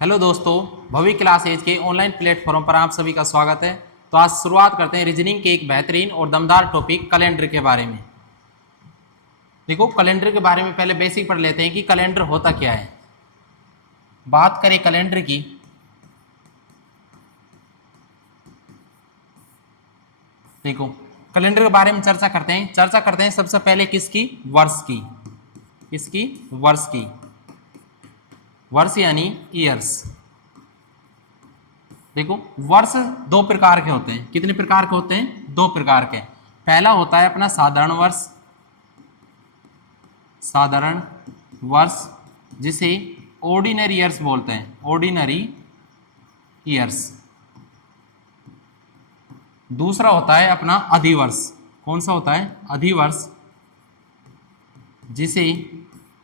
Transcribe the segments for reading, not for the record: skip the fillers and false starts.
Hello दोस्तों, भवि class as के online platform पर आप सभी का स्वागत है। तो आज शुरुआत करते हैं रीजनिंग के एक बेहतरीन और दमदार टॉपिक कैलेंडर के बारे में। देखो, कैलेंडर के बारे में पहले बेसिक पढ़ लेते हैं कि कैलेंडर होता क्या है। बात करें कैलेंडर की, देखो कैलेंडर के बारे में चर्चा करते हैं सबसे पहले किसकी? वर्ष की। किसकी? वर्ष की। वर्ष यानी ईयर्स। देखो, वर्ष दो प्रकार के होते हैं। कितने प्रकार के होते हैं? दो प्रकार के। पहला होता है अपना साधारण वर्ष, साधारण वर्ष जिसे ऑर्डिनरी ईयर्स बोलते हैं, ऑर्डिनरी ईयर्स। दूसरा होता है अपना अधिवर्ष। कौन सा होता है? अधिवर्ष, जिसे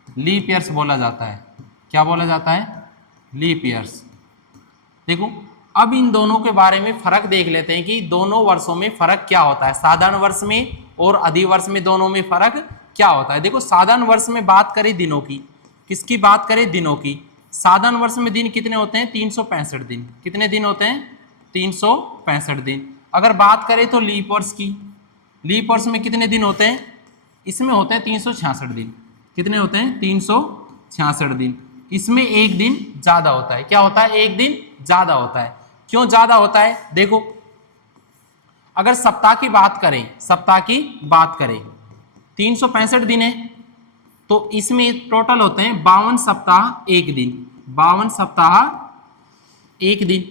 लीप ईयर्स बोला जाता है। क्या बोला जाता है? Leap years. देखो, अब इन दोनों के बारे में फर्क देख लेते हैं कि दोनों वर्षों में फर्क क्या होता है। साधारण वर्ष में और अधिवर्ष में दोनों में फर्क क्या होता है। देखो, साधारण वर्ष में बात करें दिनों की, किसकी बात करें? दिनों की। साधारण वर्ष में दिन कितने होते हैं? 365 दिन। कितने दिन होते हैं? 365 दिन। अगर बात करें तो लीप वर्ष की, लीप वर्ष में कितने दिन होते हैं? इसमें होते हैं 366 दिन। कितने होते हैं? 366 दिन। इसमें एक दिन ज्यादा होता है। क्या होता है? एक दिन ज्यादा होता है। क्यों ज्यादा होता है? देखो, अगर सप्ताह की बात करें, सप्ताह की बात करें, 365 दिन है तो इसमें टोटल होते हैं 52 सप्ताह एक दिन। 52 सप्ताह एक दिन।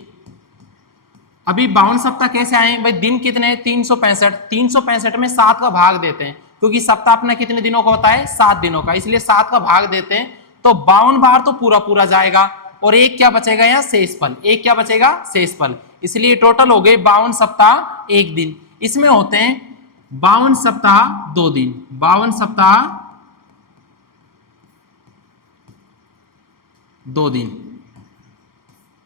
अभी 52 सप्ताह कैसे आए भाई? दिन कितने हैं? 365। 365 में 7 का भाग देते हैं, क्योंकि सप्ताह अपना कितने दिनों का होता है? 7 दिनों का, इसलिए 7 का भाग देते हैं। तो 52 बार तो पूरा पूरा जाएगा और एक क्या बचेगा? यहाँ शेषफल। एक क्या बचेगा? शेषफल। इसलिए टोटल हो गए 52 सप्ताह एक दिन। इसमें होते हैं 52 सप्ताह 2 दिन। 52 सप्ताह 2 दिन।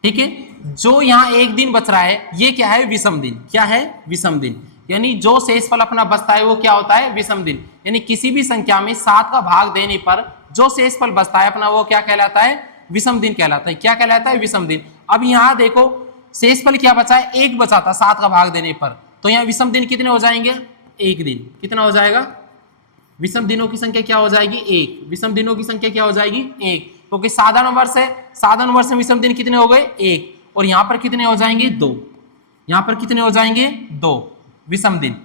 ठीक है। जो यहाँ एक दिन बच रहा है, ये क्या है? विषम दिन। क्या है? विषम दिन। यानी जो शेषफल अपना बचता है वो क्या होता है? विषम दिन। यानी किसी भी संख्या में 7 का भाग देने पर जो शेषफल बचता है अपना, वो क्या कहलाता है? विषम दिन कहलाता है। क्या कहलाता है? विषम दिन। अब यहाँ देखो, शेषफल क्या बचा है? एक बचा था 7 का भाग देने पर, तो यहाँ विषम दिन कितने हो जाएंगे? एक दिन। कितना हो जाएगा? विषम दिनों की संख्या क्या हो जाएगी? एक। विषम दिनों की संख्या क्या हो जाएगी? एक। क्योंकि साधारण वर्ष है, साधारण वर्ष में विषम दिन कितने हो गए? एक। और यहां पर कितने हो जाएंगे? 2। यहां पर कितने हो जाएंगे? 2 विषम दिन।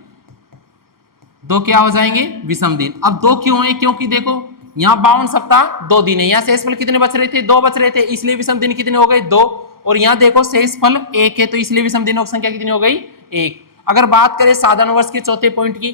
2 क्या हो जाएंगे? विषम दिन। अब 2 क्यों है? क्योंकि देखो, यहाँ 52 सप्ताह 2 दिन है, यहाँ शेषफल कितने बच रहे थे? 2 बच रहे थे, इसलिए विषम दिन कितने हो गए? 2। और यहाँ देखो शेषफल 1 है, तो इसलिए विषम दिनों की संख्या कितनी हो गई? 1। अगर बात करें साधारण वर्ष के चौथे पॉइंट की,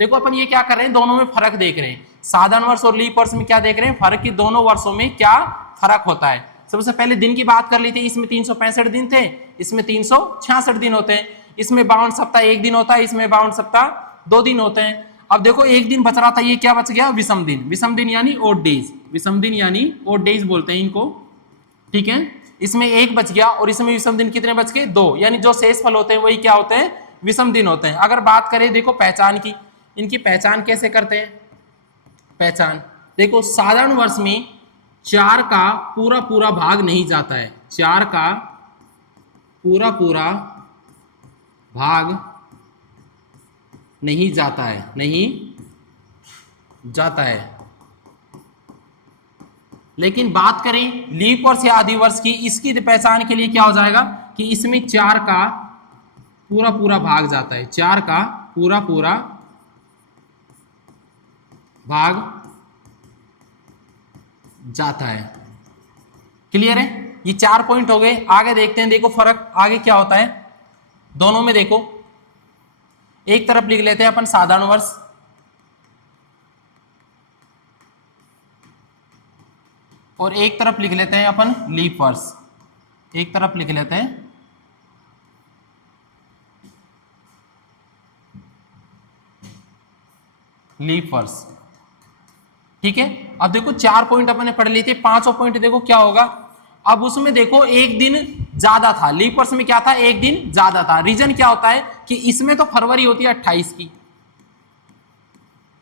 देखो अपन ये क्या कर रहे हैं? दोनों में फर्क देख रहे हैं। साधारण वर्ष और लीप वर्ष में क्या देख रहे हैं? फर्क की दोनों वर्षों में क्या फर्क होता है। सबसे पहले दिन की बात कर ली थी। इसमें 365 दिन थे, इसमें 366 दिन होते हैं। इसमें 52 सप्ताह एक दिन होता है, इसमें 52 सप्ताह 2 दिन होते हैं। अब देखो, एक दिन बच रहा था, ये क्या बच गया? विषम दिन। विषम दिन यानी ओड डेज। विषम दिन यानी ओड डेज बोलते हैं इनको। ठीक है। इसमें एक बच गया और इसमें विषम दिन कितने बच गए? 2। यानी जो शेषफल होते हैं वही क्या होते हैं? विषम दिन होते हैं। अगर बात करें देखो पहचान की, इनकी पहचान कैसे करते हैं? पहचान देखो, साधारण वर्ष में 4 का पूरा पूरा भाग नहीं जाता है। 4 का पूरा पूरा भाग नहीं जाता है, नहीं जाता है। लेकिन बात करें लीप वर्ष या अधिवर्ष की, इसकी पहचान के लिए क्या हो जाएगा कि इसमें 4 का पूरा पूरा भाग जाता है। 4 का पूरा पूरा भाग जाता है। क्लियर है? ये 4 पॉइंट हो गए। आगे देखते हैं, देखो फर्क आगे क्या होता है दोनों में। देखो, एक तरफ लिख लेते हैं अपन साधारण वर्ष, और एक तरफ लिख लेते हैं अपन लीप वर्ष। एक तरफ लिख लेते हैं लीप वर्ष। ठीक है। अब देखो 4 पॉइंट अपन ने पढ़ लिए थे, 5वां पॉइंट देखो क्या होगा। अब उसमें देखो एक दिन ज्यादा था, लीप वर्ष में क्या था? एक दिन ज्यादा था। रीजन क्या होता है कि इसमें तो फरवरी होती है 28 की।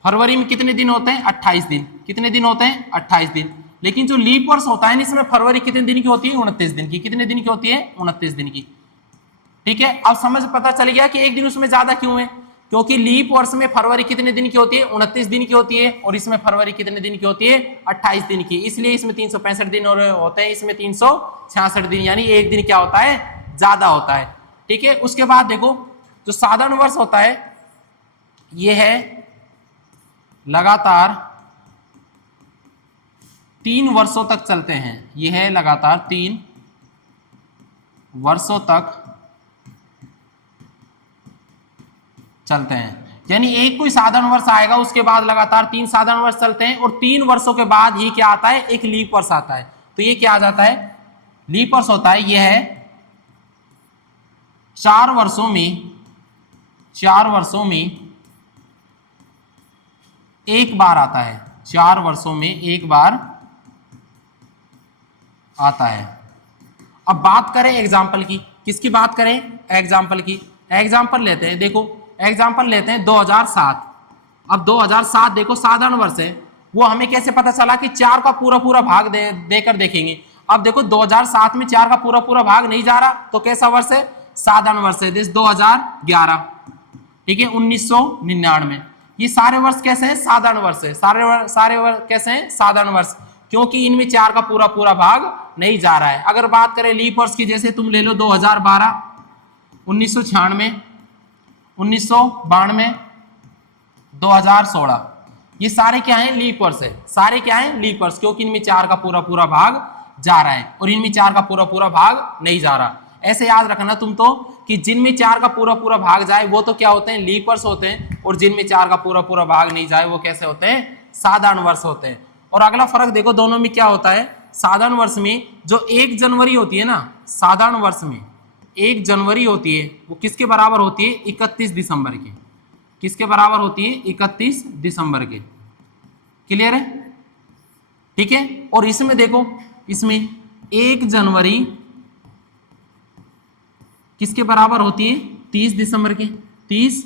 फरवरी में कितने दिन होते हैं? 28 दिन। कितने दिन होते हैं? 28 दिन। लेकिन जो लीप वर्ष होता है इसमें फरवरी कितने दिन की होती है? 29 दिन की। कितने दिन की होती है? 29 दिन की। ठीक है, अब समझ पता चल गया कि एक दिन उसमें ज्यादा क्यों है, क्योंकि लीप वर्ष में फरवरी कितने दिन की होती है? 29 दिन की होती है, और इसमें फरवरी कितने दिन की होती है? 28 दिन की। इसलिए इसमें 365 दिन और होते हैं, इसमें 366 दिन, यानी एक दिन क्या होता है? ज्यादा होता है। ठीक है, उसके बाद देखो जो साधारण वर्ष होता है यह है लगातार 3 वर्षों तक चलते हैं। यह है लगातार 3 वर्षों तक चलते हैं, यानी एक कोई साधारण वर्ष आएगा, उसके बाद लगातार 3 साधारण वर्ष चलते हैं, और 3 वर्षों के बाद ही क्या आता है? एक लीप वर्ष आता है। तो ये क्या आ जाता है? लीप वर्ष होता है यह है 4 वर्षों में एक बार आता है। 4 वर्षों में एक बार आता है। अब बात करें एग्जाम्पल की, किसकी बात करें? एग्जाम्पल की। एग्जाम्पल लेते हैं, देखो एग्जाम्पल लेते हैं 2007। अब 2007 देखो साधारण वर्ष है, वो हमें कैसे पता चला कि 4 का पूरा पूरा भाग देकर देखेंगे। अब देखो 2007 में 4 का पूरा पूरा भाग नहीं जा रहा, तो कैसा वर्ष है? साधारण वर्ष है। जैसे 2011, ठीक है, 1999, ये सारे वर्ष कैसे हैं? साधारण वर्ष है। सारे वर्ष कैसे हैं? साधारण वर्ष, क्योंकि इनमें 4 का पूरा पूरा भाग नहीं जा रहा है। अगर बात करें लीप वर्ष की, जैसे तुम ले लो 2012, 1996, 1992, 2016, ये सारे क्या हैं? लीप वर्ष है। सारे क्या हैं? लीप वर्ष, क्योंकि इनमें 4 का पूरा पूरा भाग जा रहा है और इनमें 4 का पूरा पूरा भाग नहीं जा रहा। ऐसे याद रखना तुम तो कि जिनमें 4 का पूरा पूरा भाग जाए वो तो क्या होते हैं? लीप वर्ष होते हैं, और जिनमें 4 का पूरा पूरा भाग नहीं जाए वो कैसे होते हैं? साधारण वर्ष होते हैं। और अगला फर्क देखो दोनों में क्या होता है। साधारण वर्ष में जो 1 जनवरी होती है ना, साधारण वर्ष में 1 जनवरी होती है, वो किसके बराबर होती है? 31 दिसंबर के। किसके बराबर होती है? 31 दिसंबर के। क्लियर है? ठीक है, और इसमें देखो, इसमें 1 जनवरी किसके बराबर होती है? 30 दिसंबर के। 30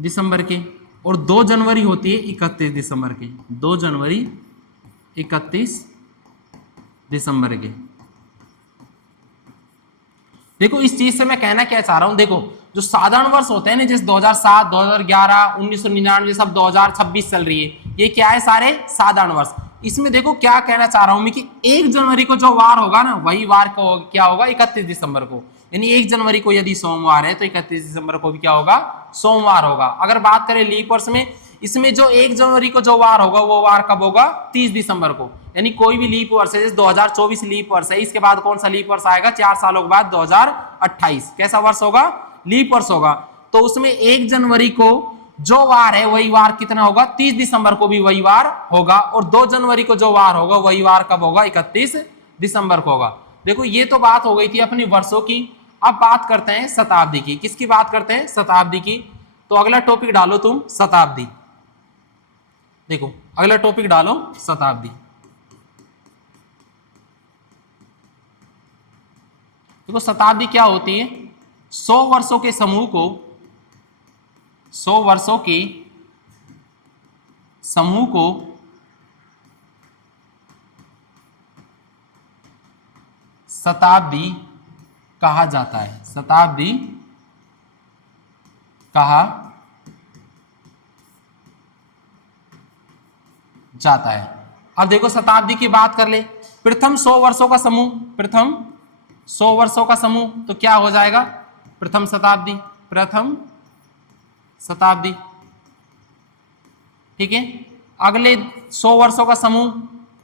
दिसंबर के। और 2 जनवरी होती है 31 दिसंबर के। 2 जनवरी 31 दिसंबर के। देखो इस चीज से मैं कहना क्या चाह रहा हूं, देखो जो साधारण वर्ष होते हैं ना, जैसे 2007, 2011, 1999, सब 2026 चल रही है, ये क्या है? सारे साधारण वर्ष। इसमें देखो क्या कहना चाह रहा हूं मैं कि 1 जनवरी को जो वार होगा ना, वही वार को क्या होगा? 31 दिसंबर को। यानी 1 जनवरी को यदि सोमवार है तो 31 दिसंबर को भी क्या होगा? सोमवार होगा। अगर बात करें लीप वर्ष में, इसमें जो 1 जनवरी को जो वार होगा वो वार कब होगा? 30 दिसंबर को। यानी कोई भी लीप वर्ष है, जैसे 2024 लीप वर्ष है, इसके बाद कौन सा लीप वर्ष आएगा? 4 सालों के बाद 2028। कैसा वर्ष होगा? लीप वर्ष होगा। तो उसमें 1 जनवरी को जो वार है वही वार कितना होगा? 30 दिसंबर को भी वही वार होगा, और 2 जनवरी को जो वार होगा वही वार कब होगा? 31 दिसंबर को होगा। देखो ये तो बात हो गई थी अपनी वर्षों की। अब बात करते हैं शताब्दी की। किसकी बात करते हैं? शताब्दी की। तो अगला टॉपिक डालो तुम शताब्दी। देखो अगला टॉपिक डालो शताब्दी। देखो शताब्दी क्या होती है? 100 वर्षों के समूह को, 100 वर्षों के समूह को शताब्दी कहा जाता है। शताब्दी कहा जाता है। अब देखो शताब्दी की बात कर ले। प्रथम 100 वर्षों का समूह, प्रथम 100 वर्षों का समूह, तो क्या हो जाएगा? प्रथम शताब्दी। प्रथम शताब्दी, ठीक है। अगले 100 वर्षों का समूह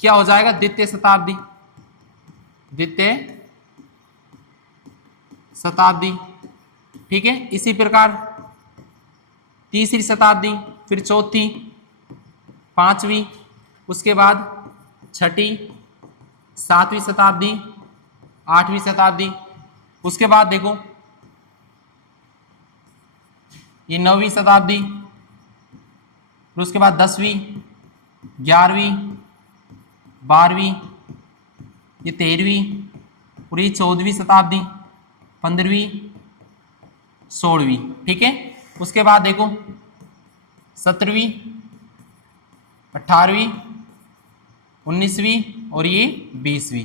क्या हो जाएगा? द्वितीय शताब्दी। द्वितीय शताब्दी, ठीक है। इसी प्रकार तीसरी शताब्दी, फिर चौथी, पांचवी, उसके बाद छठी, सातवीं शताब्दी, आठवीं शताब्दी। उसके बाद देखो ये 9वीं शताब्दी, फिर उसके बाद 10वीं, 11वीं, 12वीं, ये 13वीं, और ये 14वीं शताब्दी, 15वीं, 16वीं, ठीक है। उसके बाद देखो 17वीं, 18वीं, 19वीं और ये 20वीं।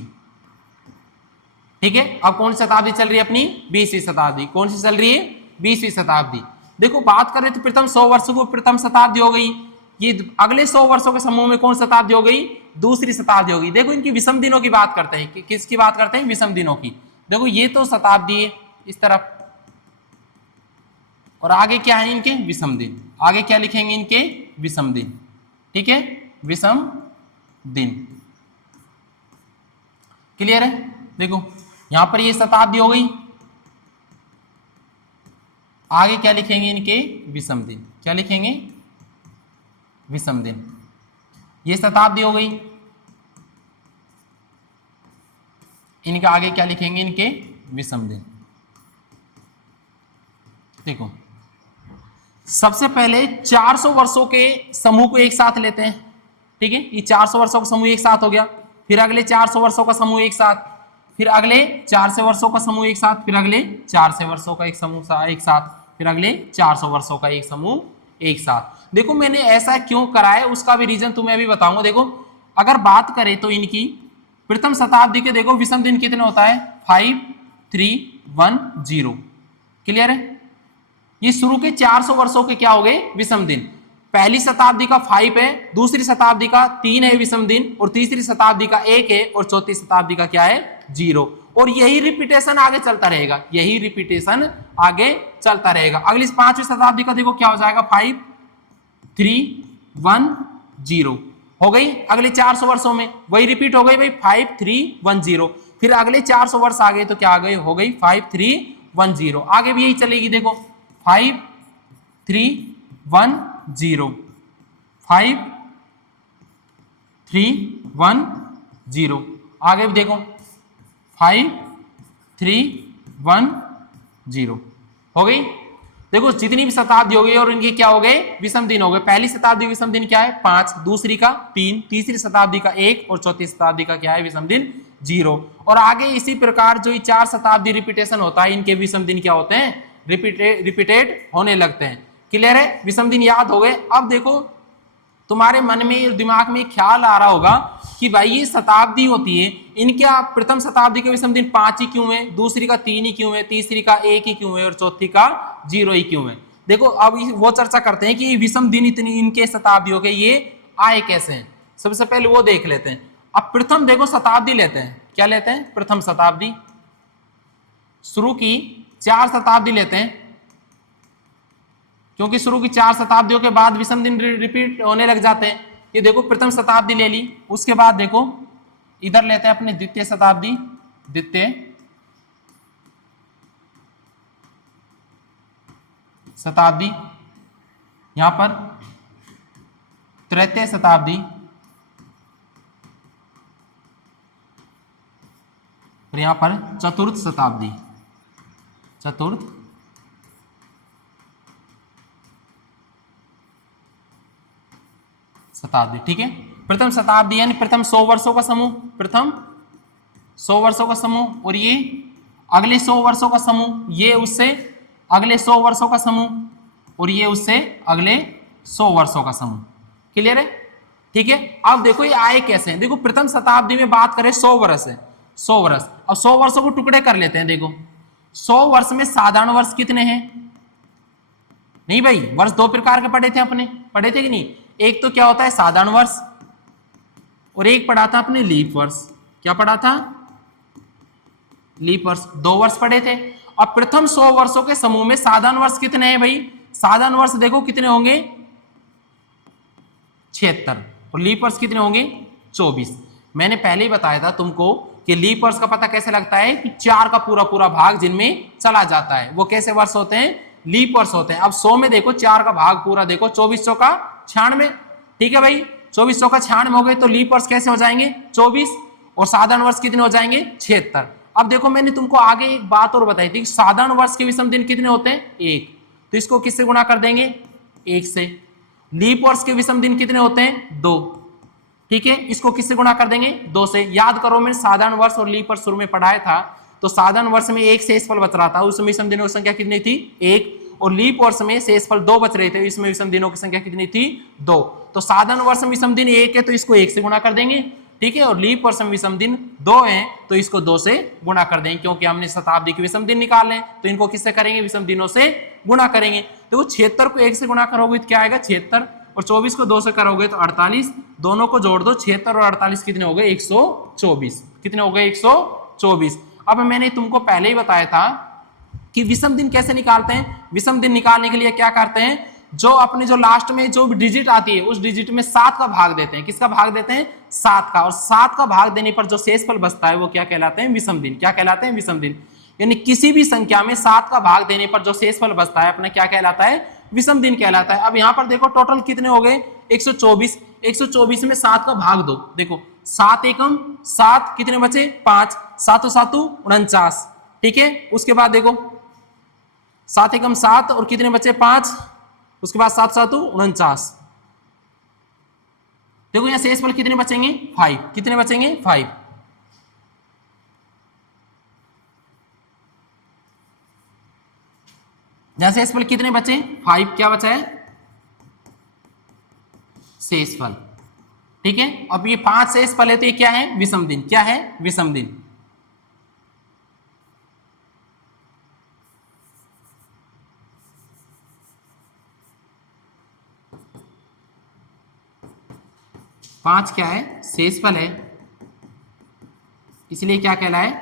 ठीक है, अब कौन सी शताब्दी चल रही है अपनी? 20वीं शताब्दी। कौन सी चल रही है? 20वीं शताब्दी। देखो बात करें तो प्रथम 100 वर्षों को प्रथम शताब्दी हो गई, ये अगले 100 वर्षों के समूह में कौन शताब्दी हो गई? दूसरी शताब्दी हो गई। देखो इनकी विषम दिनों की बात करते हैं, किसकी बात करते हैं? विषम दिनों की। देखो ये तो शताब्दी है इस तरफ, और आगे क्या है इनके? विषम दिन। आगे क्या लिखेंगे इनके? विषम दिन। ठीक है, विषम दिन। क्लियर है? देखो यहां पर ये शताब्दी हो गई, आगे क्या लिखेंगे इनके? विषम दिन। क्या लिखेंगे? विषम दिन। ये शताब्दी हो गई, इनके आगे क्या लिखेंगे? इनके विषम दिन। देखो सबसे पहले 400 वर्षों के समूह को एक साथ लेते हैं। ठीक है, ये 400 वर्षों का समूह एक साथ हो गया, फिर अगले 400 वर्षों का समूह एक साथ, फिर अगले 400 वर्षों का समूह एक साथ, फिर अगले 400 वर्षों का एक समूह एक साथ, फिर अगले 400 वर्षों का एक समूह एक साथ। देखो मैंने ऐसा क्यों करा है उसका भी रीजन तुम्हें अभी बताऊंगा। देखो अगर बात करें तो इनकी प्रथम शताब्दी के देखो विषम दिन कितने होता है? 5310। क्लियर है? ये शुरू के 400 वर्षों के क्या हो गए? विषम दिन। पहली शताब्दी का 5 है, दूसरी शताब्दी का 3 है विषम दिन, और तीसरी शताब्दी का 1 है, और चौथी शताब्दी का क्या है? 0। और यही रिपीटेशन आगे चलता रहेगा, यही रिपीटेशन आगे चलता रहेगा। अगली 5वीं शताब्दी का देखो क्या हो जाएगा? 5310 हो गई। अगले 400 वर्षों में वही रिपीट हो गई भाई, 5310। फिर अगले 400 वर्ष आ गए तो क्या आ गए? हो गई 5310। आगे भी यही चलेगी। देखो 5310, 5310। आगे भी देखो 5310 हो गई। देखो जितनी भी शताब्दी हो गई और इनके क्या हो गए? विषम दिन हो गए। पहली शताब्दी विषम दिन क्या है? 5, दूसरी का 3, तीसरी शताब्दी का 1, और चौथी शताब्दी का क्या है? विषम दिन 0। और आगे इसी प्रकार जो 4 शताब्दी रिपीटेशन होता है, इनके विषम दिन क्या होते हैं? रिपीटेड होने लगते हैं। क्लियर है? विषम दिन याद हो गए। अब देखो तुम्हारे मन में और दिमाग में ख्याल आ रहा होगा कि भाई ये शताब्दी होती है, इनके प्रथम शताब्दी के विषम दिन 5 ही क्यों है, दूसरी का 3 ही क्यों है, तीसरी का 1 ही क्यों है, और चौथी का 0 ही क्यों है? देखो अब वो चर्चा करते हैं कि विषम दिन इतनी इनके शताब्दियों के ये आए कैसे हैं। सबसे पहले वो देख लेते हैं। अब प्रथम देखो शताब्दी लेते हैं। क्या लेते हैं? प्रथम शताब्दी। शुरू की 4 शताब्दी लेते हैं, क्योंकि शुरू की 4 शताब्दियों के बाद विषम दिन रिपीट होने लग जाते हैं। ये देखो प्रथम शताब्दी ले ली, उसके बाद देखो इधर लेते हैं अपने द्वितीय शताब्दी, द्वितीय शताब्दी, यहां पर तृतीय शताब्दी, और यहां पर चतुर्थ शताब्दी, चतुर्थ शताब्दी। ठीक है, प्रथम शताब्दी यानी प्रथम 100 वर्षों का समूह, प्रथम 100 वर्षों का समूह, और ये अगले 100 वर्षों का समूह, ये उससे अगले 100 वर्षों का समूह, और ये उससे अगले 100 वर्षों का समूह। क्लियर है? ठीक है, अब देखो ये आए कैसे हैं। देखो प्रथम शताब्दी में बात करें 100 वर्ष है, 100 वर्ष। अब 100 वर्षों को टुकड़े कर लेते हैं। देखो 100 वर्ष में साधारण वर्ष कितने हैं? नहीं भाई, वर्ष 2 प्रकार के पढ़े थे अपने, पढ़े थे कि नहीं? एक तो क्या होता है? साधारण वर्ष, और एक पढ़ा था अपने लीप वर्ष। क्या पढ़ा था? लीप वर्ष। 2 वर्ष पढ़े थे। अब प्रथम 100 वर्षों के समूह में साधारण वर्ष कितने हैं भाई? साधारण वर्ष देखो कितने होंगे? 76। और लीप वर्ष कितने होंगे? 24। मैंने पहले ही बताया था तुमको कि लीप वर्ष का पता कैसे लगता है कि 4 का पूरा पूरा भाग जिनमें चला जाता है वो कैसे वर्ष होते हैं? लीप वर्ष होते हैं। अब 100 में देखो 4 का भाग पूरा देखो, 2400 का 96। ठीक है भाई, 2400 का 96 हो गए तो लीप वर्ष कैसे हो जाएंगे? 24। और साधारण वर्ष कितने हो जाएंगे? 76। अब देखो मैंने तुमको आगे एक बात और बताई थी, साधारण वर्ष के विषम दिन कितने होते हैं? 1। तो इसको किससे गुणा कर देंगे? 1 से। लीप वर्ष के विषम दिन कितने होते हैं? 2। ठीक है, इसको किससे गुणा कर देंगे? 2 से। याद करो मैंने साधारण वर्ष और लीप वर्ष शुरू में पढ़ाया था, तो साधारण वर्ष में 1 शेषफल बच रहा था, उस विषम दिनों की संख्या कितनी थी? 1। और लीप वर्ष में शेषफल 2 बच रहे थे, इसमें विषम दिनों की संख्या कितनी थी 2। तो साधारण वर्ष में विषम दिन 1 है तो इसको 1 से गुणा कर देंगे, ठीक है, और लीप वर्ष में विषम दिन 2 है तो इसको 2 से गुणा कर देंगे, क्योंकि हमने शताब्दी के विषम दिन निकालने हैं तो इनको किससे करेंगे, विषम दिनों से गुणा करेंगे। देखो 76 को 1 से गुणा करोगे तो क्या आएगा 76, और 24 को 2 से करोगे तो 48, दोनों को जोड़ दो 76 और 48 कितने हो गए 124, कितने हो गए 124। अब मैंने तुमको पहले ही बताया था कि विषम दिन कैसे निकालते हैं। विषम दिन निकालने के लिए क्या करते हैं, जो अपने जो लास्ट में जो डिजिट आती है उस डिजिट में 7 का भाग देते हैं। किसका भाग देते हैं 7 का, और 7 का भाग देने पर जो शेषफल बचता है वो क्या कहलाते हैं विषम दिन। क्या कहलाते हैं विषम दिन, यानी किसी भी संख्या में 7 का भाग देने पर जो शेषफल बचता है अपना क्या कहलाता है विषम दिन कहलाता है। अब यहाँ पर देखो टोटल कितने हो गए 124, 124 में 7 का भाग दो, देखो 7 एकम 7, कितने बचे 5, 7 7 49, ठीक है। उसके बाद देखो 7 एकम 7 और कितने बचे 5, उसके बाद 7 7 49, देखो यहाँ शेषफल कितने बचेंगे 5, कितने बचेंगे 5। यहां शेषफल कितने बचे 5, क्या बचा है शेषफल, ठीक है। अब ये 5 शेषफल है तो ये क्या है विषम दिन, क्या है विषम दिन। पांच क्या है शेषफल है, इसलिए क्या कहलाए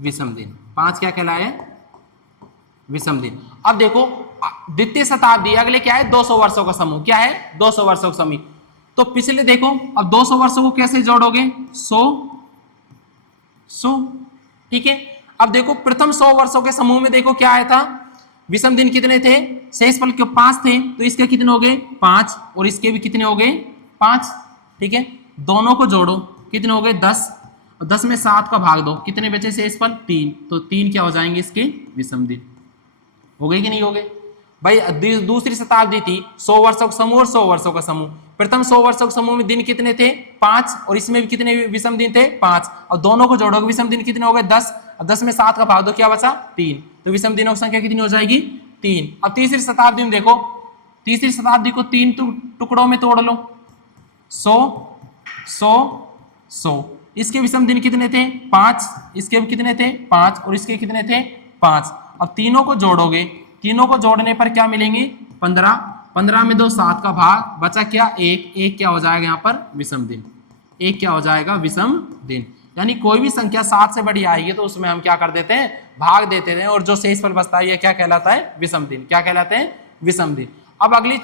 विषम दिन। 5 क्या कहलाए विषम दिन। अब देखो द्वितीय शताब्दी, अगले क्या है 200 वर्षों का समूह, क्या है 200 वर्षों का समूह। तो पिछले देखो अब 200 वर्षों को कैसे जोड़ोगे 100, ठीक है। अब देखो प्रथम 100 वर्षों के समूह में देखो क्या आया था, विषम दिन कितने थे शेषफल के 5 थे, तो इसके कितने हो गए 5 और इसके भी कितने हो गए 5, ठीक है। दोनों को जोड़ो कितने हो गए 10, 10 में 7 का भाग दो, कितने बचे शेषफल 3, तो 3 क्या हो जाएंगे इसके विषम दिन। हो गए कि नहीं हो गए भाई। दूसरी शताब्दी थी 100 वर्षों का समूह और 100 वर्षों का समूह। प्रथम 100 वर्षों के समूह में दिन कितने थे 5 और इसमें भी कितने विषम दिन थे 5, और दोनों को जोड़ोगे विषम दिन कितने हो गए 10, और 10 में 7 का भाग दो क्या बचा 3, तो विषम दिनों की संख्या कितनी हो जाएगी 3। अब तीसरी शताब्दी में देखो, तीसरी शताब्दी को 3 टुकड़ों में तोड़ लो, 100 100 100, इसके विषम दिन कितने थे 5, इसके भी कितने थे 5 और इसके कितने थे 5। अब तीनों को जोड़ोगे, तीनों को जोड़ने पर क्या मिलेंगे 15, 15 में 2 7 का भाग बचा क्या 1, 1 क्या हो जाएगा यहाँ पर विषम दिन, 1 क्या हो जाएगा विषम दिन। यानी कोई भी संख्या 7 से बड़ी आएगी तो उसमें हम क्या कर देते हैं भाग देते हैं, और जो शेषफल बचता है ये क्या कहलाता है विषम दिन। क्या कहलाते हैं विषम दिन। अब अगली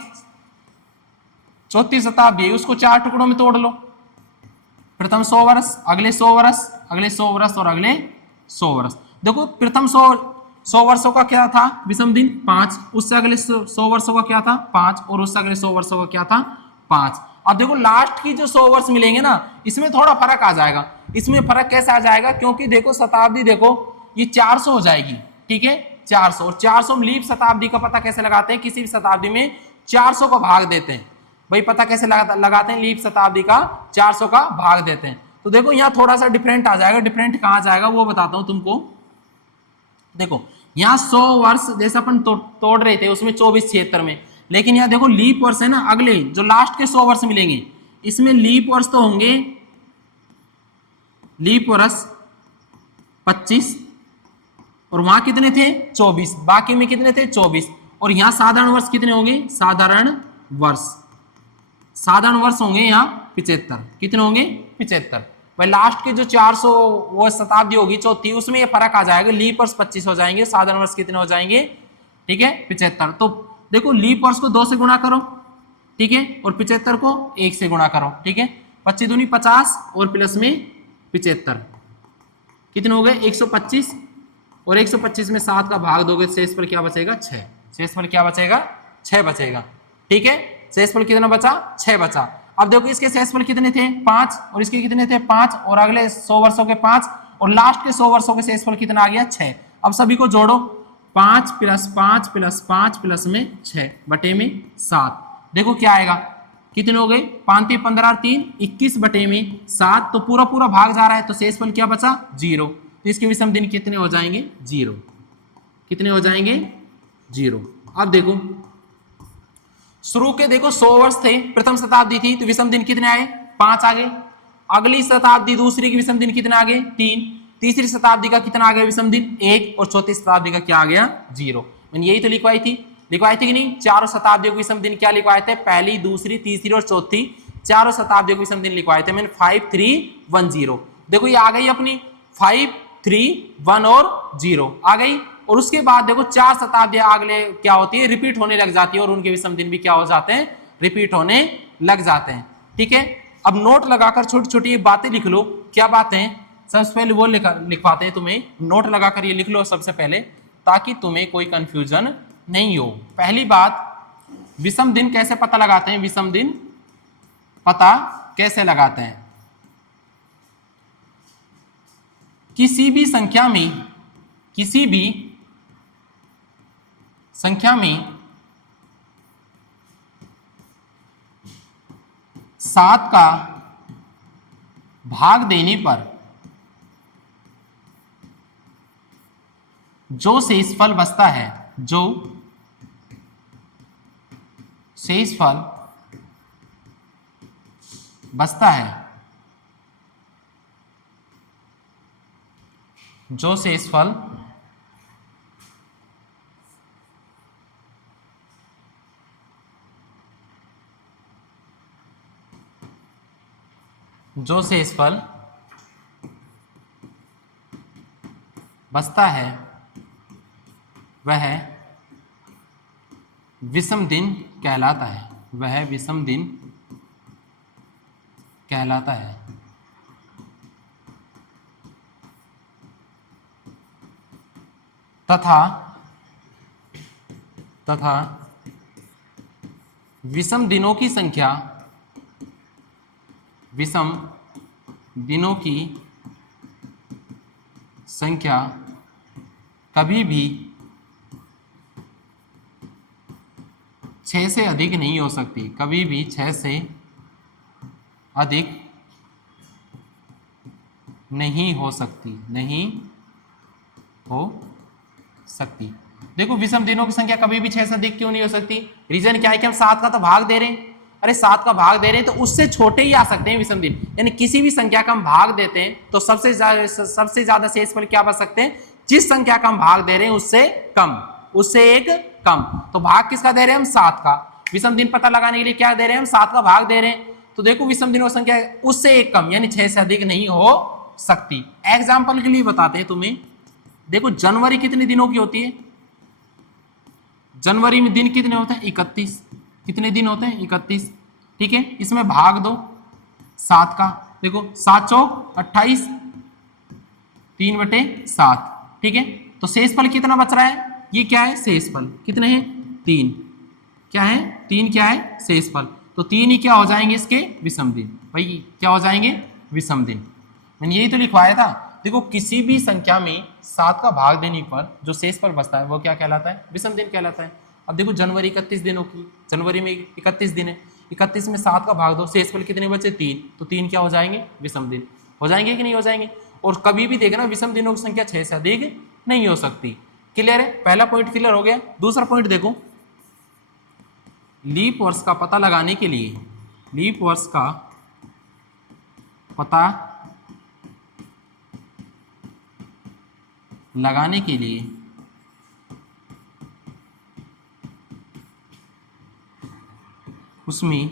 चौथी शताब्दी उसको 4 टुकड़ों में तोड़ लो, प्रथम 100 वर्ष, अगले 100 वर्ष, अगले 100 वर्ष और अगले 100 वर्ष। देखो प्रथम 100 वर्षों का क्या था विषम दिन 5, उससे अगले 100 वर्षों का क्या था 5 और उससे अगले 100 वर्षों का क्या था 5। अब देखो लास्ट की जो 100 वर्ष मिलेंगे ना इसमें थोड़ा फर्क आ जाएगा। इसमें फर्क कैसे आ जाएगा, क्योंकि देखो शताब्दी देखो ये 400 हो जाएगी, ठीक है 400, और 400 में लीप शताब्दी का पता कैसे लगाते हैं, किसी भी शताब्दी में 400 का भाग देते हैं भाई। पता कैसे लगाते हैं लीप शताब्दी का 400 का भाग देते हैं। तो देखो यहाँ थोड़ा सा डिफरेंट आ जाएगा, डिफरेंट कहाँ जाएगा वो बताता हूं तुमको। देखो यहाँ 100 वर्ष जैसे अपन तोड़ रहे थे उसमें 24 76 में, लेकिन यहाँ देखो लीप वर्ष है ना, अगले जो लास्ट के 100 वर्ष मिलेंगे इसमें लीप वर्ष तो होंगे, लीप वर्ष 25 और वहां कितने थे 24, बाकी में कितने थे 24, और यहाँ साधारण वर्ष कितने होंगे साधारण वर्ष होंगे यहाँ 75, कितने होंगे 75 भाई। लास्ट के जो 400 वो शताब्दी होगी चौथी उसमें ये फर्क आ जाएगा, लीप वर्ष 25 हो जाएंगे, साधारण वर्ष कितने हो जाएंगे, ठीक है 75। तो देखो लीप वर्ष को 2 से गुणा करो, ठीक है, और 75 को 1 से गुणा करो, ठीक है, 25 दूनी 50 और प्लस में 75 कितने हो गए 125, और 125 में 7 का भाग दोगे शेषफल क्या बचेगा 6, शेषफल क्या बचेगा 6 बचेगा, ठीक है। शेषफल कितना बचा 6 बचा। अब देखो इसके शेषफल कितने थे 5 और इसके कितने थे 5 और अगले 100 वर्षों के 5 और लास्ट के 100 वर्षों के शेषफल कितना आ गया 6। अब सभी को जोड़ो 5 + 5 + 5 प्लस में 6 बटे में 7, देखो क्या आएगा कितने हो गए 5 × 15 = 3 21 बटे में 7, तो पूरा पूरा भाग जा रहा है तो शेषफल क्या बचा 0, तो इसके विषम दिन कितने हो जाएंगे 0, कितने हो जाएंगे 0। अब देखो शुरू के देखो 100 वर्ष थे, प्रथम शताब्दी थी तो विषम दिन कितने आए? 5 आ गए। अगली शताब्दी दूसरी की विषम दिन कितना आ गए? 3। तीसरी शताब्दी का कितना आ गया विषम दिन? 1। और चौथी शताब्दी का क्या आ गया? 0। मैंने यही तो लिखवाई थी कि नहीं? चारों शताब्दियों के विषम दिन क्या लिखवाए थे? पहली, दूसरी, तीसरी और चौथी चारों शताब्दियों के विषम दिन लिखवाए थे मैंने 5 3 1 0। देखो ये आ गई अपनी 5 3 1 और 0 आ गई। और उसके बाद देखो 4 शताब्दियां अगले क्या होती है? रिपीट होने लग जाती है और उनके विषम दिन भी क्या हो जाते हैं? रिपीट होने लग जाते हैं। ठीक है, अब नोट लगाकर छोटी छोटी बातें लिख लो। क्या बातें? सबसे पहले वो लिखवाते हैं तुम्हें, नोट लगाकर ये लिख लो सबसे पहले, ताकि तुम्हें कोई कंफ्यूजन नहीं हो। पहली बात, विषम दिन कैसे पता लगाते हैं? विषम दिन पता कैसे लगाते हैं? किसी भी संख्या में 7 का भाग देने पर जो शेषफल बचता है, जो शेषफल बचता है, जो शेषफल बचता है वह विषम दिन कहलाता है। वह विषम दिन कहलाता है। तथा विषम दिनों की संख्या कभी भी 6 से अधिक नहीं हो सकती। कभी भी 6 से अधिक नहीं हो सकती। देखो विषम दिनों की संख्या कभी भी 6 से अधिक क्यों नहीं हो सकती? रीजन क्या है कि हम 7 का तो भाग दे रहे हैं। अरे 7 का भाग दे रहे हैं तो उससे छोटे ही आ सकते हैं विषम दिन। यानी किसी भी संख्या का हम भाग देते हैं तो सबसे ज्यादा शेषफल क्या बच सकते हैं? जिस संख्या का हम भाग दे रहे हैं उससे एक कम। तो भाग किसका दे रहे हैं हम? 7 का। विषम दिन पता लगाने के लिए क्या दे रहे हैं हम? 7 का भाग दे रहे हैं। तो देखो विषम दिनों की संख्या उससे एक कम, यानी 6 से अधिक नहीं हो सकती। एग्जाम्पल के लिए बताते हैं तुम्हें। देखो जनवरी कितने दिनों की होती है? जनवरी में दिन कितने होते हैं? 31। कितने दिन होते हैं? 31। ठीक है, इसमें भाग दो 7 का। देखो 7 चौक 28, 3/7। ठीक है, तो शेषफल कितना बच रहा है? ये क्या है? शेषफल कितने हैं? 3। क्या है? 3 क्या है? शेषफल। तो 3 ही क्या हो जाएंगे इसके? विषम दिन। भाई क्या हो जाएंगे? विषम दिन। मैंने यही तो लिखवाया था। देखो किसी भी संख्या में 7 का भाग देने पर जो शेषफल बचता है वो क्या कहलाता है? विषम दिन कहलाता है। अब देखो जनवरी 31 दिनों की, जनवरी में 31 दिन है, 31 में 7 का भाग दो, शेषफल कितने बचे? 3। तो 3 क्या हो जाएंगे? विषम दिन हो जाएंगे कि नहीं हो जाएंगे? और कभी भी देखना विषम दिनों की संख्या 6 से अधिक नहीं हो सकती। क्लियर है? पहला पॉइंट क्लियर हो गया। दूसरा पॉइंट देखो, लीप वर्ष का पता लगाने के लिए, लीप वर्ष का पता लगाने के लिए उसमें